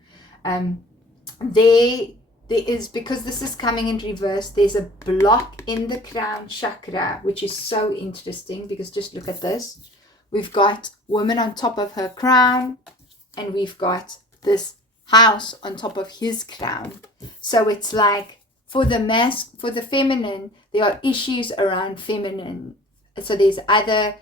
There is, because this is coming in reverse, there's a block in the crown chakra, which is so interesting because just look at this. We've got woman on top of her crown and we've got this house on top of his crown. So it's like for the feminine, there are issues around feminine. So there's either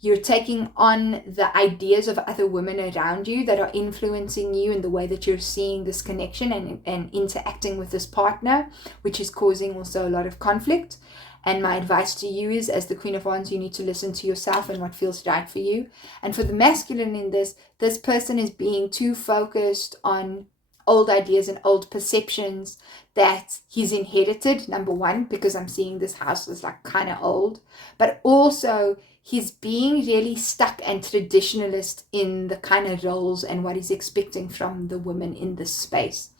you're taking on the ideas of other women around you that are influencing you in the way that you're seeing this connection and interacting with this partner, which is causing also a lot of conflict. And my advice to you is, as the Queen of Wands, you need to listen to yourself and what feels right for you. And for the masculine in this person is being too focused on old ideas and old perceptions that he's inherited, number one, because I'm seeing this house is like kind of old, but also he's being really stuck and traditionalist in the kind of roles and what he's expecting from the women in this space.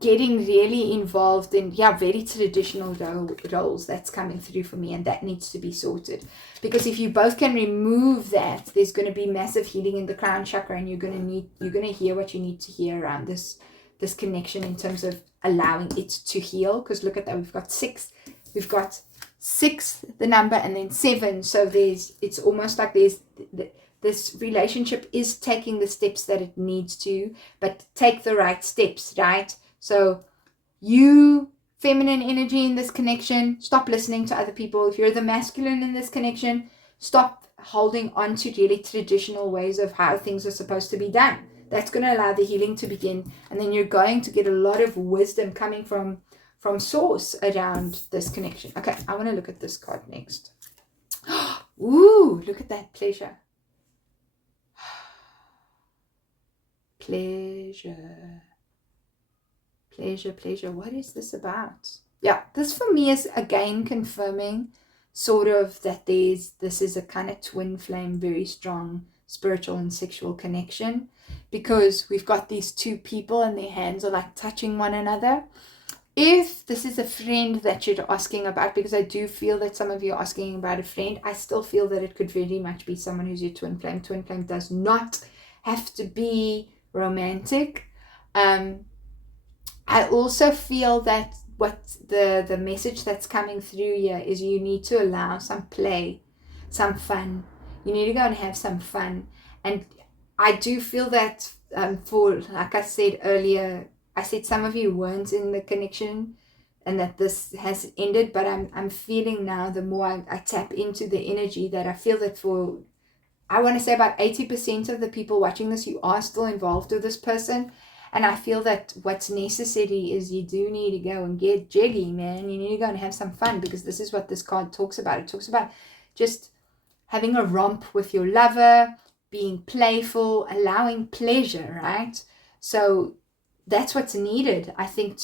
Getting really involved in, very traditional roles that's coming through for me, and that needs to be sorted. Because if you both can remove that, there's going to be massive healing in the crown chakra, and you're going to hear what you need to hear around this connection in terms of allowing it to heal. Because look at that, we've got 6, the number, and then 7. So it's almost like this relationship is taking the steps that it needs to, but take the right steps, right? So you, feminine energy in this connection, stop listening to other people. If you're the masculine in this connection, stop holding on to really traditional ways of how things are supposed to be done. That's going to allow the healing to begin. And then you're going to get a lot of wisdom coming from source around this connection. Okay, I want to look at this card next. Ooh, look at that. Pleasure. Pleasure. Pleasure. What is this about? Yeah, this for me is again confirming sort of that this is a kind of twin flame, very strong spiritual and sexual connection, because we've got these two people and their hands are like touching one another. If this is a friend that you're asking about, because I do feel that some of you are asking about a friend, I still feel that it could very much be someone who's your twin flame. Twin flame does not have to be romantic. I also feel that what the message that's coming through here is you need to allow some play, some fun. You need to go and have some fun. And I do feel that for, like I said earlier, I said some of you weren't in the connection and that this has ended, but I'm feeling now, the more I tap into the energy, that I feel that for, I want to say about 80% of the people watching this, you are still involved with this person. And I feel that what's necessary is you do need to go and get jiggy, man. You need to go and have some fun, because this is what this card talks about. It talks about just having a romp with your lover, being playful, allowing pleasure, right? So that's what's needed, I think,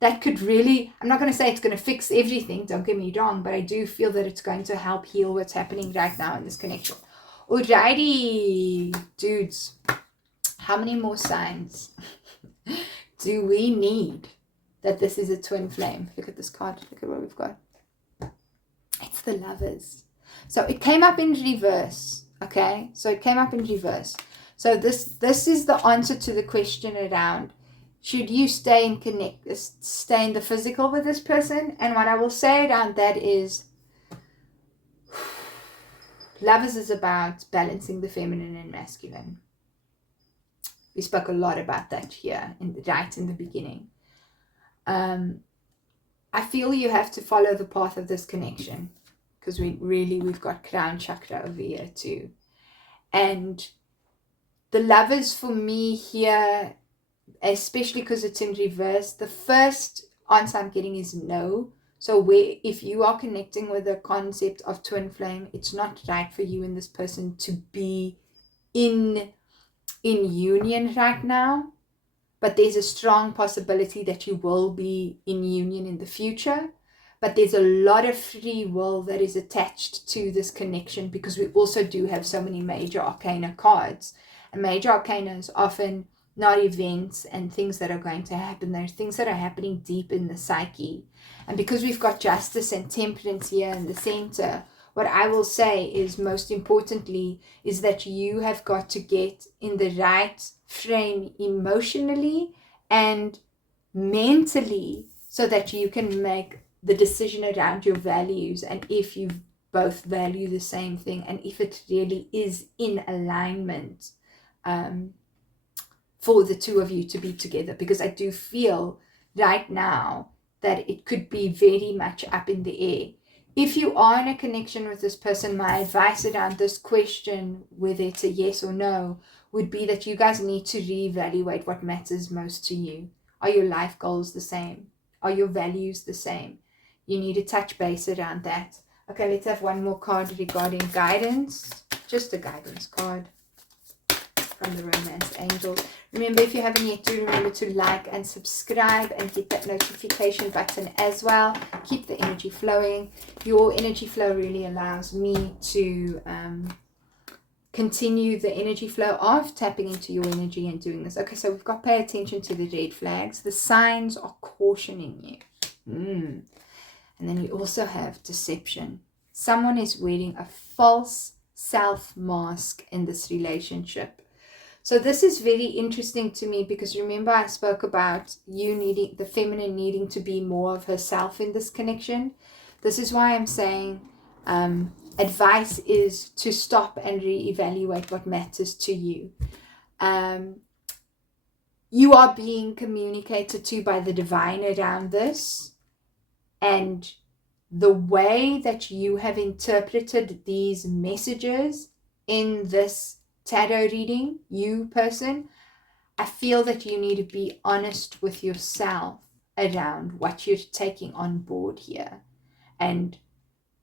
that could really, I'm not going to say it's going to fix everything, don't get me wrong, but I do feel that it's going to help heal what's happening right now in this connection. Alrighty, dudes. How many more signs do we need that this is a twin flame? Look at this card. Look at what we've got. It's the Lovers. So it came up in reverse. Okay. So it came up in reverse. So this is the answer to the question around, should you stay in the physical with this person? And what I will say around that is, Lovers is about balancing the feminine and masculine. We spoke a lot about that here right in the beginning. I I feel you have to follow the path of this connection, because we've got crown chakra over here too. And the Lovers for me here, especially because it's in reverse, the first answer I'm getting is no. So if you are connecting with the concept of twin flame, it's not right for you and this person to be in union right now. But there's a strong possibility that you will be in union in the future. But there's a lot of free will that is attached to this connection, because we also do have so many major arcana cards. And major arcana is often not events and things that are going to happen. They're things that are happening deep in the psyche. And because we've got justice and temperance here in the center, what I will say is, most importantly, is that you have got to get in the right frame emotionally and mentally, so that you can make the decision around your values, and if you both value the same thing, and if it really is in alignment for the two of you to be together. Because I do feel right now that it could be very much up in the air. If you are in a connection with this person, my advice around this question, whether it's a yes or no, would be that you guys need to reevaluate what matters most to you. Are your life goals the same? Are your values the same? You need to touch base around that. Okay, let's have one more card regarding guidance. Just a guidance card from the Romance Angels. Remember, if you haven't yet, do remember to like and subscribe and hit that notification button as well. Keep the energy flowing. Your energy flow really allows me to continue the energy flow of tapping into your energy and doing this. Okay, so we've got pay attention to the red flags. The signs are cautioning you. And then we also have deception. Someone is wearing a false self mask in this relationship. So this is very interesting to me, because remember I spoke about you needing, the feminine needing to be more of herself in this connection. This is why I'm saying advice is to stop and reevaluate what matters to you. You are being communicated to by the divine around this. And the way that you have interpreted these messages in this tarot reading, you person, I feel that you need to be honest with yourself around what you're taking on board here, and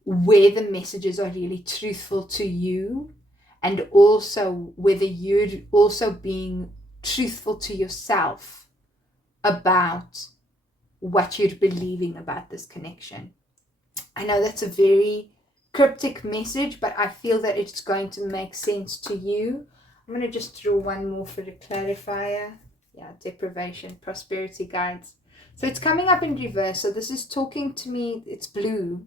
where the messages are really truthful to you, and also whether you're also being truthful to yourself about what you're believing about this connection. I know that's a very cryptic message, but I feel that it's going to make sense to you. I'm going to just draw one more for the clarifier. Yeah, deprivation, prosperity guides. So it's coming up in reverse. So this is talking to me. It's blue.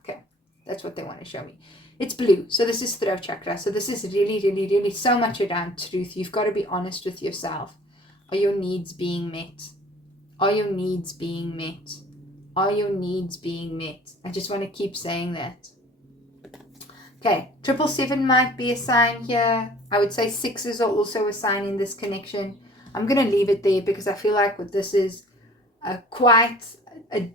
Okay, that's what they want to show me. It's blue. So this is throat chakra. So this is really, really, really so much around truth. You've got to be honest with yourself. Are your needs being met? Are your needs being met? Are your needs being met? I just want to keep saying that. Okay, 777 might be a sign here. I would say 6s are also a sign in this connection. I'm going to leave it there, because I feel like this is quite a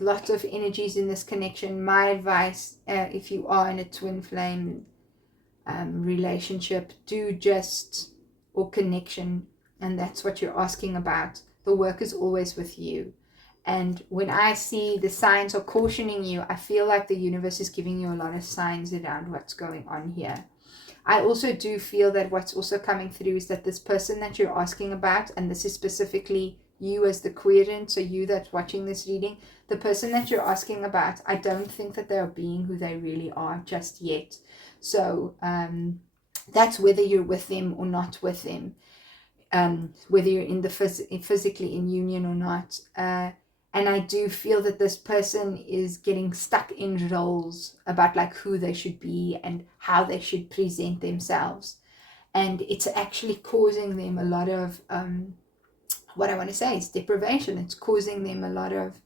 lot of energies in this connection. My advice, if you are in a twin flame relationship, or connection, and that's what you're asking about, the work is always with you. And when I see the signs are cautioning you, I feel like the universe is giving you a lot of signs around what's going on here. I also do feel that what's also coming through is that this person that you're asking about, and this is specifically you as the querent, so you that's watching this reading, the person that you're asking about, I don't think that they're being who they really are just yet. So that's whether you're with them or not with them. Whether you're in the physically in union or not. And I do feel that this person is getting stuck in roles about like who they should be and how they should present themselves. And it's actually causing them a lot of, what I want to say is deprivation. It's causing them a lot of,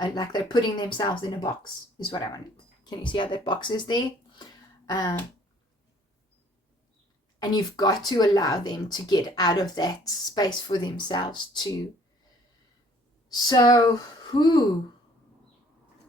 like they're putting themselves in a box, is what I want. Can you see how that box is there? And you've got to allow them to get out of that space for themselves too. So,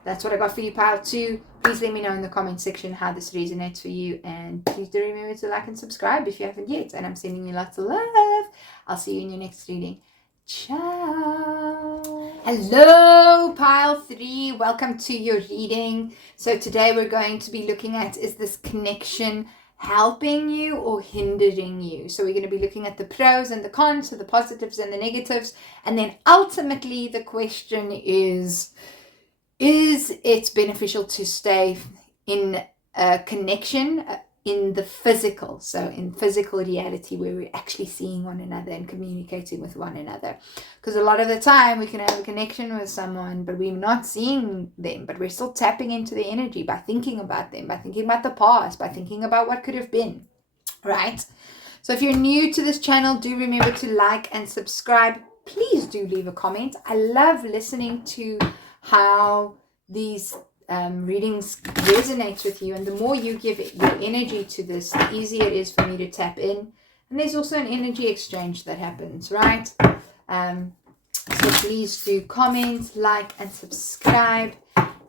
That's what I got for you, pile 2. Please let me know in the comment section how this resonates for you. And please do remember to like and subscribe if you haven't yet. And I'm sending you lots of love. I'll see you in your next reading. Ciao. Hello, pile 3. Welcome to your reading. So today we're going to be looking at, is this connection helping you or hindering you? So we're going to be looking at the pros and the cons, so the positives and the negatives. And then ultimately the question is it beneficial to stay in a connection in the physical, so in physical reality where we're actually seeing one another and communicating with one another? Because a lot of the time we can have a connection with someone, but we're not seeing them, but we're still tapping into the energy by thinking about them, by thinking about the past, by thinking about what could have been, right? So if you're new to this channel, do remember to like and subscribe. Please do leave a comment. I love listening to how these readings resonate with you, and the more you give your energy to this, the easier it is for me to tap in. And there's also an energy exchange that happens, right? So please do comment, like, and subscribe.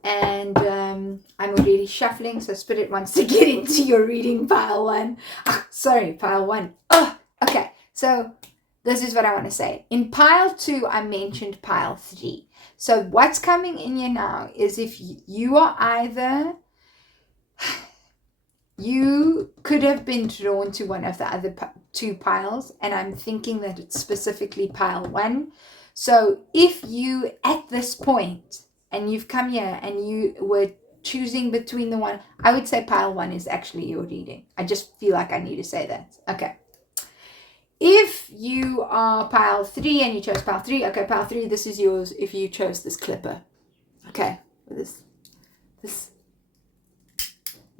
And I'm already shuffling, so Spirit wants to get into your reading, pile 1. Sorry, pile 1. Okay, so this is what I want to say. In pile 2, I mentioned pile 3. So what's coming in here now is if you are either, you could have been drawn to one of the other 2 piles, and I'm thinking that it's specifically pile 1. So if you, at this point, and you've come here and you were choosing between the one, I would say pile 1 is actually your reading. I just feel like I need to say that. Okay. If you are pile 3 and you chose pile 3, okay, pile 3, this is yours if you chose this clipper. Okay, this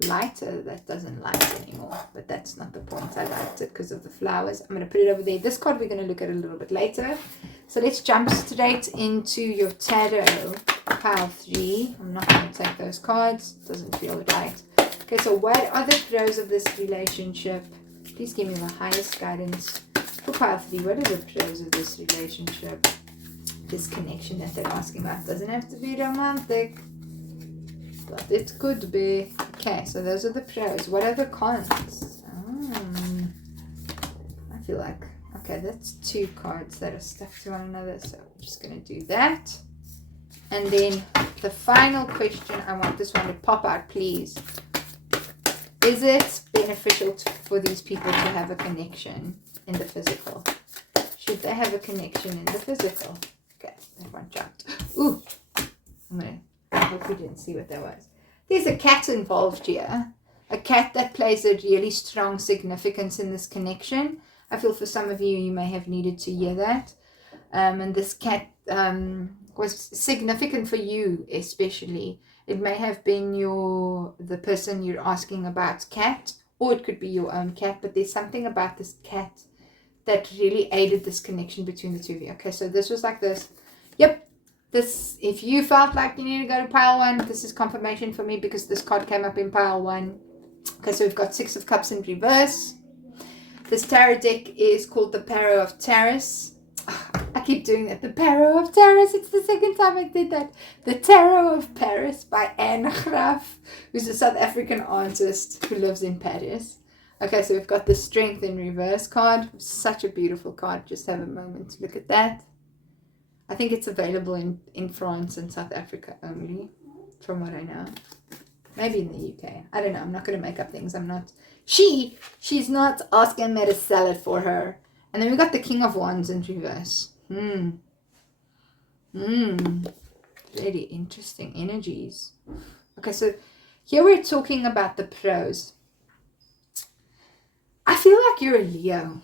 lighter that doesn't light anymore, but that's not the point. I liked it because of the flowers. I'm going to put it over there. This card we're going to look at a little bit later. So let's jump straight into your tarot, pile 3. I'm not going to take those cards. It doesn't feel right. Okay, so what are the pros of this relationship? Please give me the highest guidance for pile 3. What are the pros of this relationship? This connection that they're asking about doesn't have to be romantic, but it could be. Okay, so those are the pros. What are the cons? I feel like, okay, that's 2 cards that are stuck to one another, so I'm just going to do that. And then the final question, I want this one to pop out, please. Is it beneficial for these people to have a connection in the physical? Should they have a connection in the physical? Okay, that one jumped. Ooh, I hope you didn't see what that was. There's a cat involved here. A cat that plays a really strong significance in this connection. I feel for some of you, you may have needed to hear that. And this cat was significant for you especially. It may have been the person you're asking about cat, or it could be your own cat, but there's something about this cat that really aided this connection between the 2 of you. Okay, so this was like this. Yep, this, if you felt like you need to go to pile 1, this is confirmation for me because this card came up in pile 1. Okay, so we've got 6 of Cups in reverse. This tarot deck is called the Tarot of Taurus. I keep doing that. The Tarot of Taurus. It's the second time I did that. The Tarot of Paris by Anne Graf, who's a South African artist who lives in Paris. Okay, so we've got the Strength in reverse card. Such a beautiful card. Just have a moment to look at that. I think it's available in France and South Africa only, from what I know. Maybe in the UK. I don't know. I'm not going to make up things. I'm not. She's not asking me to sell it for her. And then we got the King of Wands in reverse. Really interesting energies. Okay, so here we're talking about the pros. I feel like you're a Leo.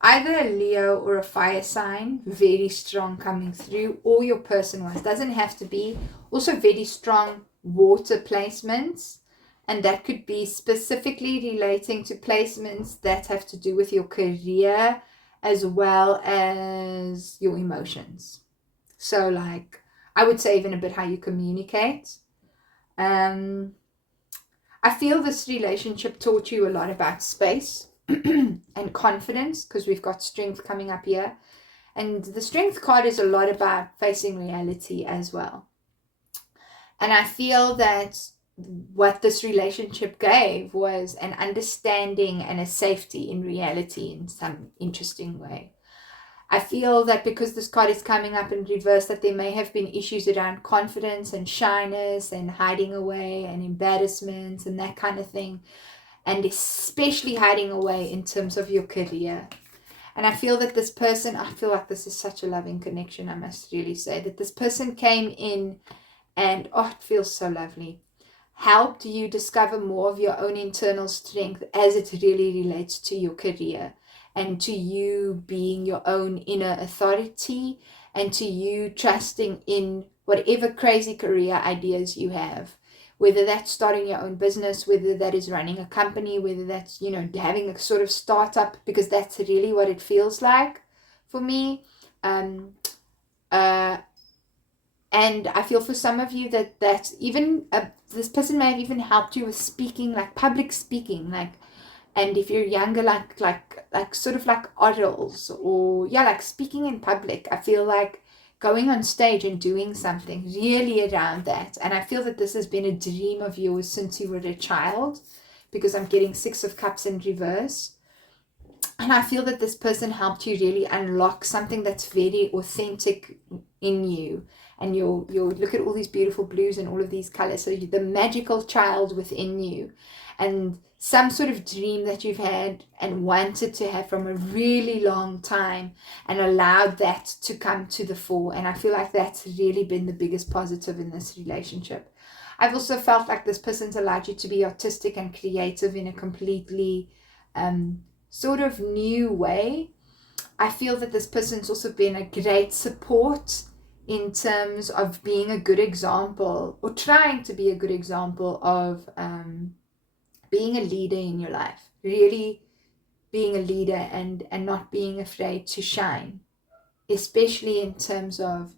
Either a Leo or a fire sign, very strong coming through, or your person was. Doesn't have to be. Also very strong water placements. And that could be specifically relating to placements that have to do with your career as well as your emotions. So like, I would say even a bit how you communicate. I feel this relationship taught you a lot about space and confidence, because we've got Strength coming up here. And the Strength card is a lot about facing reality as well. And I feel that what this relationship gave was an understanding and a safety in reality in some interesting way. I feel that because this card is coming up in reverse, that there may have been issues around confidence and shyness and hiding away and embarrassments and that kind of thing. And especially hiding away in terms of your career. And I feel that this person, I feel like this is such a loving connection, I must really say, that this person came in and, oh, it feels so lovely, helped you discover more of your own internal strength as it really relates to your career and to you being your own inner authority and to you trusting in whatever crazy career ideas you have, whether that's starting your own business, whether that is running a company, whether that's, having a sort of startup, because that's really what it feels like for me. And I feel for some of you that even this person may have even helped you with speaking, like public speaking, and if you're younger, like sort of like orals, or like speaking in public. I feel like going on stage and doing something really around that. And I feel that this has been a dream of yours since you were a child, because I'm getting 6 of Cups in reverse. And I feel that this person helped you really unlock something that's very authentic in you. And you'll look at all these beautiful blues and all of these colors. So you're the magical child within you. And some sort of dream that you've had and wanted to have from a really long time, and allowed that to come to the fore. And I feel like that's really been the biggest positive in this relationship. I've also felt like this person's allowed you to be artistic and creative in a completely sort of new way. I feel that this person's also been a great support in terms of being a good example, or trying to be a good example of being a leader in your life, really being a leader and not being afraid to shine, especially in terms of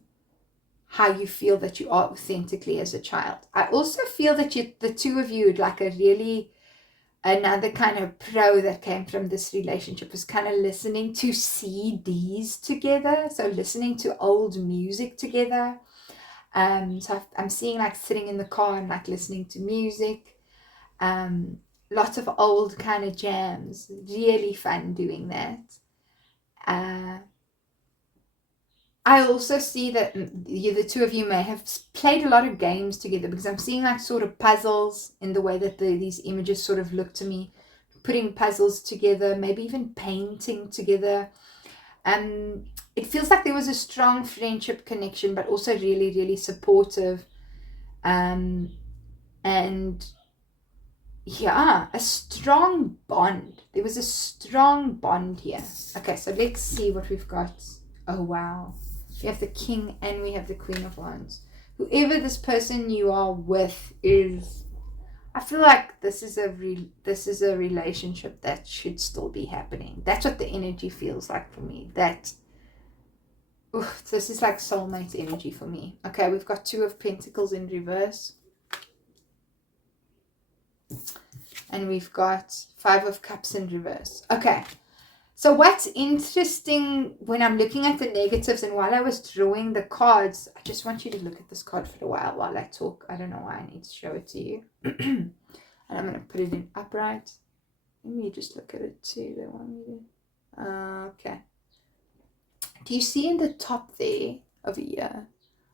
how you feel that you are authentically as a child. I also feel that the two of you would like another kind of pro that came from this relationship was kind of listening to CDs together. So listening to old music together. So I'm seeing like sitting in the car and like listening to music. Lots of old kind of jams. Really fun doing that. I also see that the two of you may have played a lot of games together, because I'm seeing like sort of puzzles in the way that these images sort of look to me, putting puzzles together, maybe even painting together. It feels like there was a strong friendship connection, but also really, really supportive. And yeah, a strong bond. There was a strong bond here. Okay, so let's see what we've got. Oh, wow. We have the King and we have the Queen of Wands. Whoever this person you are with is, I feel like this is a relationship that should still be happening. That's what the energy feels like for me. This is like soulmate energy for me. Okay, we've got 2 of Pentacles in reverse. And we've got 5 of Cups in reverse. Okay. So what's interesting when I'm looking at the negatives, and while I was drawing the cards, I just want you to look at this card for a while I talk. I don't know why I need to show it to you. And I'm going to put it in upright. Let me just look at it too. They want me to... okay. Do you see in the top there over here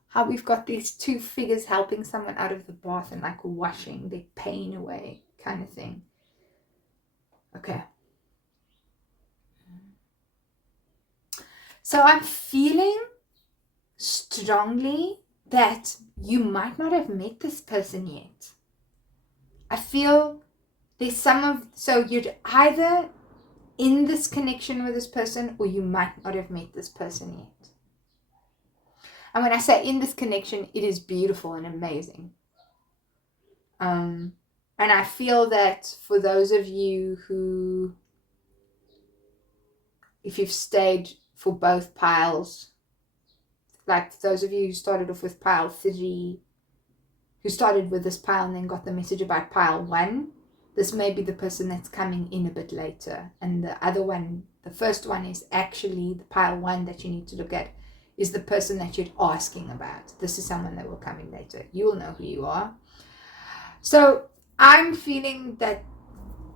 how we've got these 2 figures helping someone out of the bath and like washing their pain away kind of thing? Okay. So I'm feeling strongly that you might not have met this person yet. I feel there's so you're either in this connection with this person, or you might not have met this person yet. And when I say in this connection, it is beautiful and amazing. And I feel that for those of you who, if you've stayed for both piles, like those of you who started off with pile 3, who started with this pile and then got the message about pile 1, this may be the person that's coming in a bit later. And the other one, the first one, is actually the pile 1 that you need to look at, is the person that you're asking about. This is someone that will come in later. You will know who you are. So I'm feeling that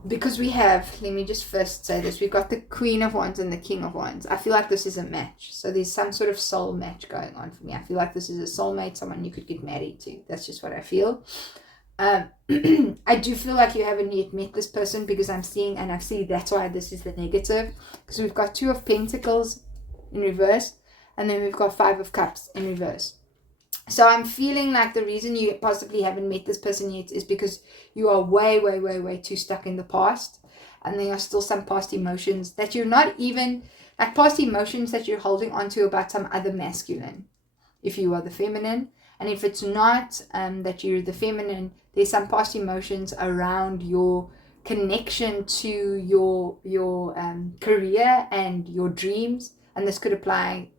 because we have, let me just first say this, we've got the Queen of Wands and the King of Wands. I feel like this is a match. So there's some sort of soul match going on for me. I feel like this is a soulmate, someone you could get married to. That's just what I feel. I do feel like you haven't yet met this person, because I'm seeing, and I see that's why this is the negative, because we've got 2 of Pentacles in reverse, and then we've got 5 of Cups in reverse. So I'm feeling like the reason you possibly haven't met this person yet is because you are way too stuck in the past, and there are still some past emotions that you're not even, like past emotions that you're holding on to about some other masculine, if you are the feminine. And if it's not that you're the feminine, there's some past emotions around your connection to your career and your dreams. And this could apply,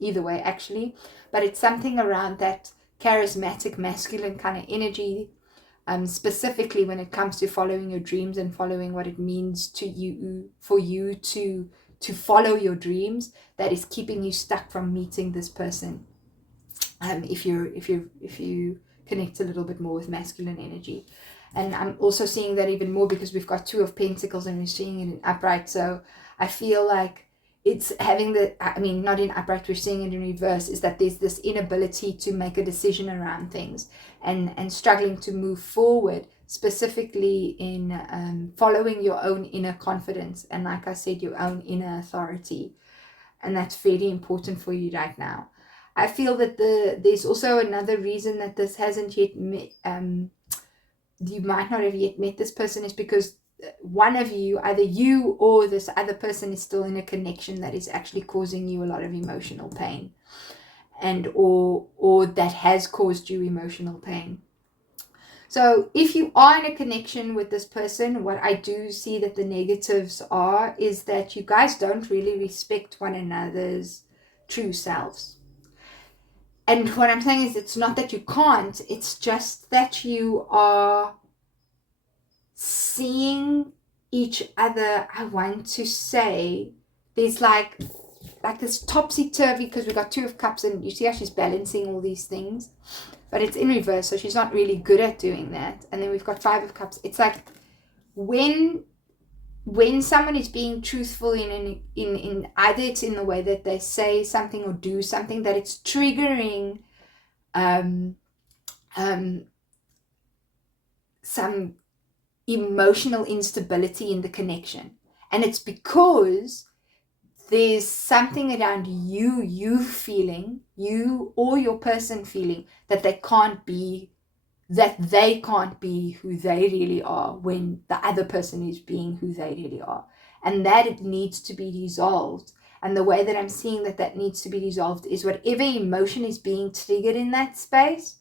either way actually. But it's something around that charismatic masculine kind of energy, specifically when it comes to following your dreams and following what it means to you, for you to follow your dreams, that is keeping you stuck from meeting this person. If you connect a little bit more with masculine energy. And I'm also seeing that even more because we've got 2 of Pentacles and we're seeing it in upright. So I feel like it's having not in upright, we're seeing it in reverse, is that there's this inability to make a decision around things and struggling to move forward, specifically in following your own inner confidence. And like I said, your own inner authority. And that's very important for you right now. I feel that there's also another reason that this hasn't yet met, you might not have yet met this person, is because one of you, either you or this other person, is still in a connection that is actually causing you a lot of emotional pain, and or that has caused you emotional pain. So if you are in a connection with this person, what I do see that the negatives are is that you guys don't really respect one another's true selves. And what I'm saying is, it's not that you can't, it's just that you are seeing each other, I want to say, there's like this topsy-turvy, because we've got 2 of Cups, and you see how she's balancing all these things, but it's in reverse, so she's not really good at doing that. And then we've got 5 of Cups. It's like when someone is being truthful in either it's in the way that they say something or do something, that it's triggering some emotional instability in the connection. And it's because there's something around you feeling, you or your person feeling, that they can't be who they really are when the other person is being who they really are, and that it needs to be resolved. And the way that I'm seeing that needs to be resolved is whatever emotion is being triggered in that space,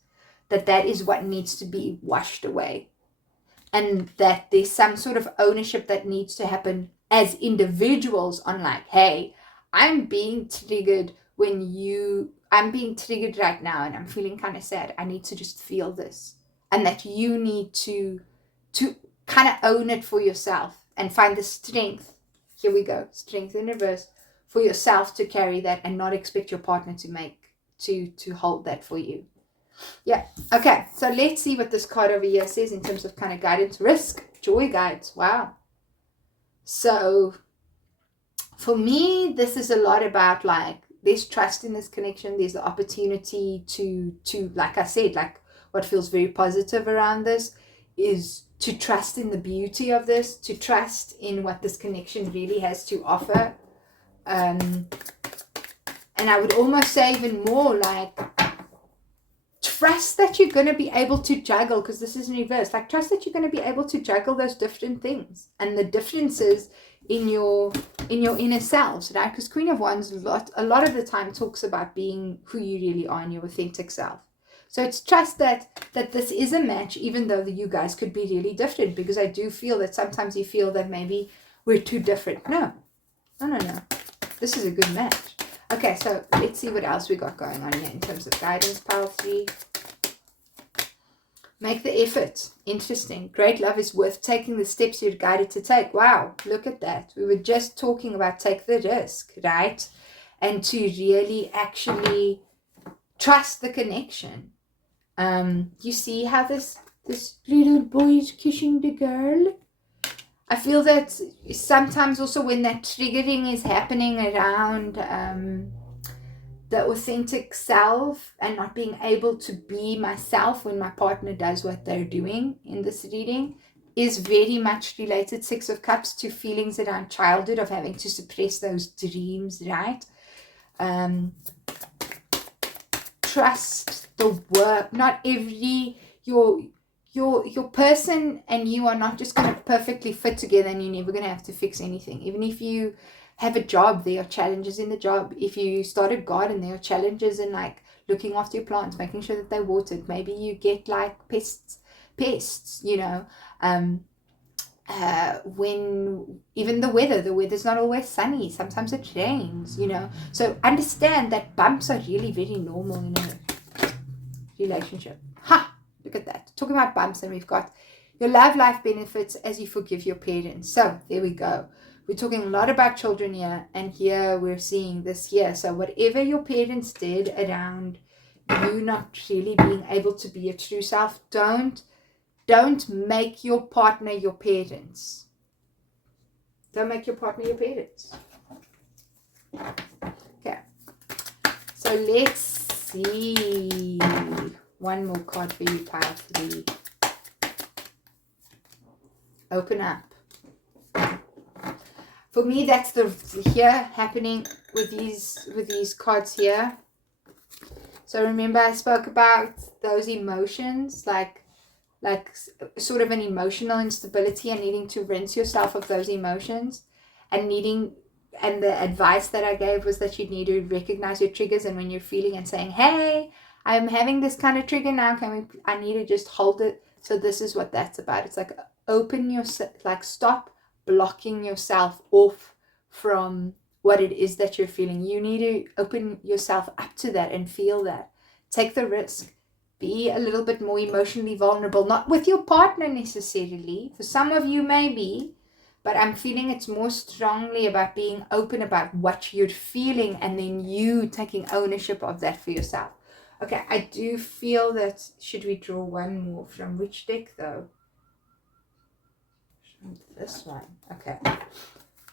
that is what needs to be washed away, and that there's some sort of ownership that needs to happen as individuals on, like, hey, I'm being triggered I'm being triggered right now and I'm feeling kind of sad. I need to just feel this. And that you need to kind of own it for yourself and find the strength. Here we go. Strength in reverse for yourself to carry that, and not expect your partner to hold that for you. Yeah. Okay. So let's see what this card over here says in terms of kind of guidance, risk, joy guides. Wow. So for me, this is a lot about, like, there's trust in this connection. There's the opportunity to like I said, like, what feels very positive around this is to trust in the beauty of this, to trust in what this connection really has to offer. And I would almost say even more, like, trust that you're going to be able to juggle, because this is in reverse, like, trust that you're going to be able to juggle those different things and the differences in your inner selves, right? Because Queen of Wands a lot of the time talks about being who you really are in your authentic self. So it's trust that this is a match, even though you guys could be really different, because I do feel that sometimes you feel that maybe we're too different. No. This is a good match. Okay, so let's see what else we got going on here in terms of guidance. Pile 3. Make the effort. Interesting. Great love is worth taking the steps you're guided to take. Wow, look at that. We were just talking about take the risk, right? and to really actually trust the connection. You see how this little boy is kissing the girl? I feel that sometimes also when that triggering is happening around the authentic self and not being able to be myself when my partner does what they're doing in this reading, is very much related, Six of Cups, to feelings around childhood of having to suppress those dreams, right? Trust the work. Not every your person and you are not just going to perfectly fit together, and you're never going to have to fix anything. Even if you have a job, there are challenges in the job. If you start a garden, there are challenges in like looking after your plants, making sure that they're watered. Maybe you get like pests, you know. When even the weather's not always sunny, sometimes it rains, you know. So understand that bumps are really very normal in a relationship. Look at that, talking about bumps, and we've got your love life benefits as you forgive your parents. So there we go. We're talking a lot about children here, and here we're seeing this here. So whatever your parents did around you not really being able to be your true self, don't make your partner your parents. Don't make your partner your parents. Okay. So let's see. One more card for you, pile 3. Open up. For me, that's the here happening with these cards here. So remember, I spoke about those emotions, like sort of an emotional instability and needing to rinse yourself of those emotions, and the advice that I gave was that you need to recognize your triggers, and when you're feeling and saying, hey, I'm having this kind of trigger now, I need to just hold it. So this is what that's about. It's like open yourself, like stop blocking yourself off from what it is that you're feeling. You need to open yourself up to that and feel that. Take the risk. Be a little bit more emotionally vulnerable, not with your partner necessarily. For some of you, maybe, but I'm feeling it's more strongly about being open about what you're feeling, and then you taking ownership of that for yourself. Okay, I do feel that, should we draw one more? From which deck though? From this one. Okay.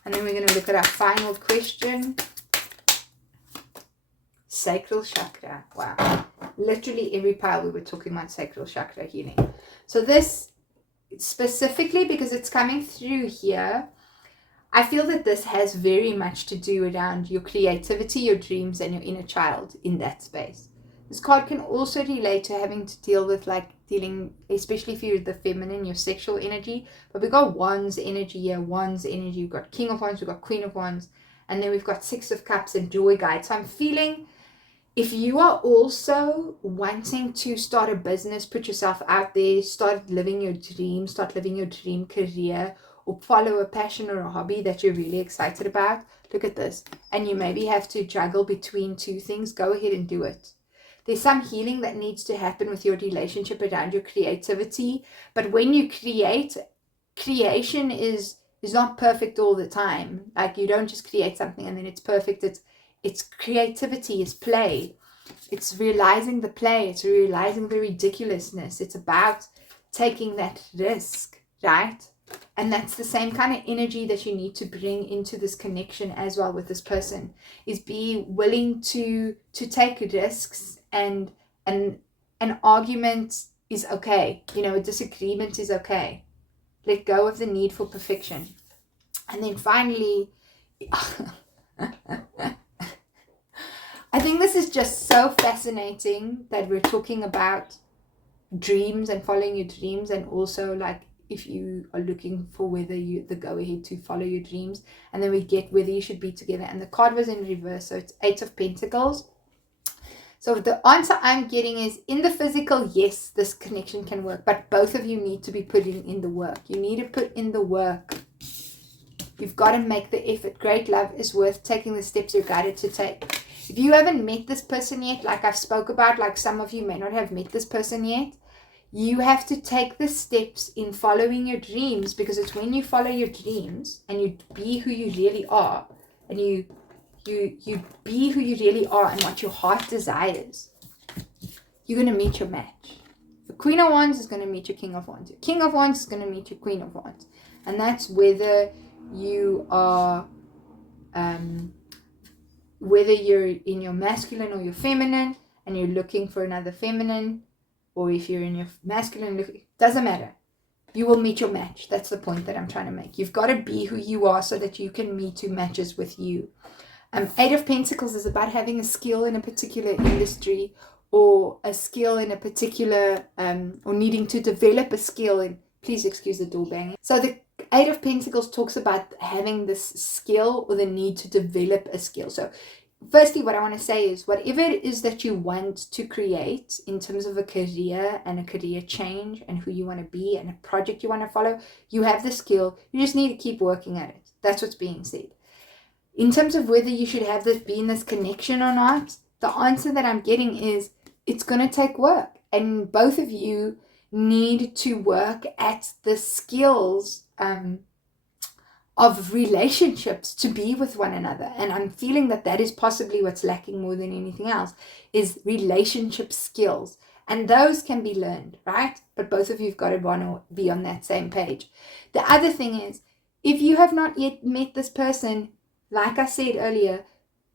And then we're going to look at our final question. Sacral chakra. Wow. Literally every pile we were talking about sacral chakra healing. So this specifically, because it's coming through here, I feel that this has very much to do around your creativity, your dreams, and your inner child in that space. This card can also relate to having to deal with especially if you're the feminine, your sexual energy. But we've got Wands energy here, Wands energy. We've got King of Wands, we've got Queen of Wands, and then we've got Six of Cups and Joy Guide. So I'm feeling, if you are also wanting to start a business, put yourself out there, start living your dream, start living your dream career, or follow a passion or a hobby that you're really excited about, look at this. And you maybe have to juggle between two things, go ahead and do it. There's some healing that needs to happen with your relationship around your creativity. But when you create, creation is not perfect all the time. Like, you don't just create something and then it's perfect. It's creativity, is play. It's realizing the play. It's realizing the ridiculousness. It's about taking that risk, right? And that's the same kind of energy that you need to bring into this connection as well with this person, is be willing to take risks, and an argument is okay. You know, a disagreement is okay. Let go of the need for perfection. And then finally, I think this is just so fascinating that we're talking about dreams and following your dreams, and also like if you are looking for whether you the go ahead to follow your dreams, and then we get whether you should be together. And the card was in reverse, so it's 8 of Pentacles. So the answer I'm getting is, in the physical, yes, this connection can work, but both of you need to be putting in the work. You need to put in the work. You've got to make the effort. Great love is worth taking the steps you're guided to take. If you haven't met this person yet, like I've spoke about, like some of you may not have met this person yet, you have to take the steps in following your dreams, because it's when you follow your dreams and you be who you really are, and you you be who you really are and what your heart desires, you're going to meet your match. The Queen of Wands is going to meet your King of Wands. Your King of Wands is going to meet your Queen of Wands. And that's whether you are, whether you're in your masculine or your feminine and you're looking for another feminine, or if you're in your masculine, doesn't matter. You will meet your match. That's the point that I'm trying to make. You've got to be who you are so that you can meet who matches with you. Eight of Pentacles is about having a skill in a particular industry, or a skill in a particular, or needing to develop a skill in, please excuse the door banging. So the Eight of Pentacles talks about having this skill or the need to develop a skill. So firstly, what I want to say is whatever it is that you want to create in terms of a career and a career change and who you want to be and a project you want to follow, you have the skill. You just need to keep working at it. That's what's being said. In terms of whether you should have this be in this connection or not, the answer that I'm getting is it's going to take work. And both of you need to work at the skills of relationships to be with one another. And I'm feeling that that is possibly what's lacking more than anything else, is relationship skills. And those can be learned, right? But both of you've got to want to be on that same page. The other thing is, if you have not yet met this person, like I said earlier,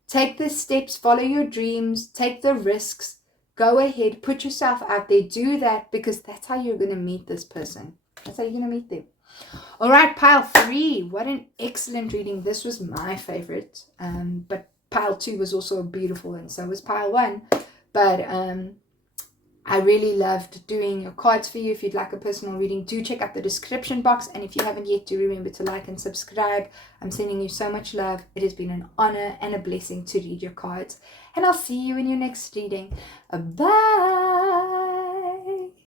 take the steps, follow your dreams, take the risks, go ahead, put yourself out there, do that, because that's how you're going to meet this person. That's how you're going to meet them. All right, pile 3. What an excellent reading. This was my favorite. But pile 2 was also beautiful, and so was pile 1. But I really loved doing your cards for you. If you'd like a personal reading, do check out the description box. And if you haven't yet, do remember to like and subscribe. I'm sending you so much love. It has been an honor and a blessing to read your cards. And I'll see you in your next reading. Bye.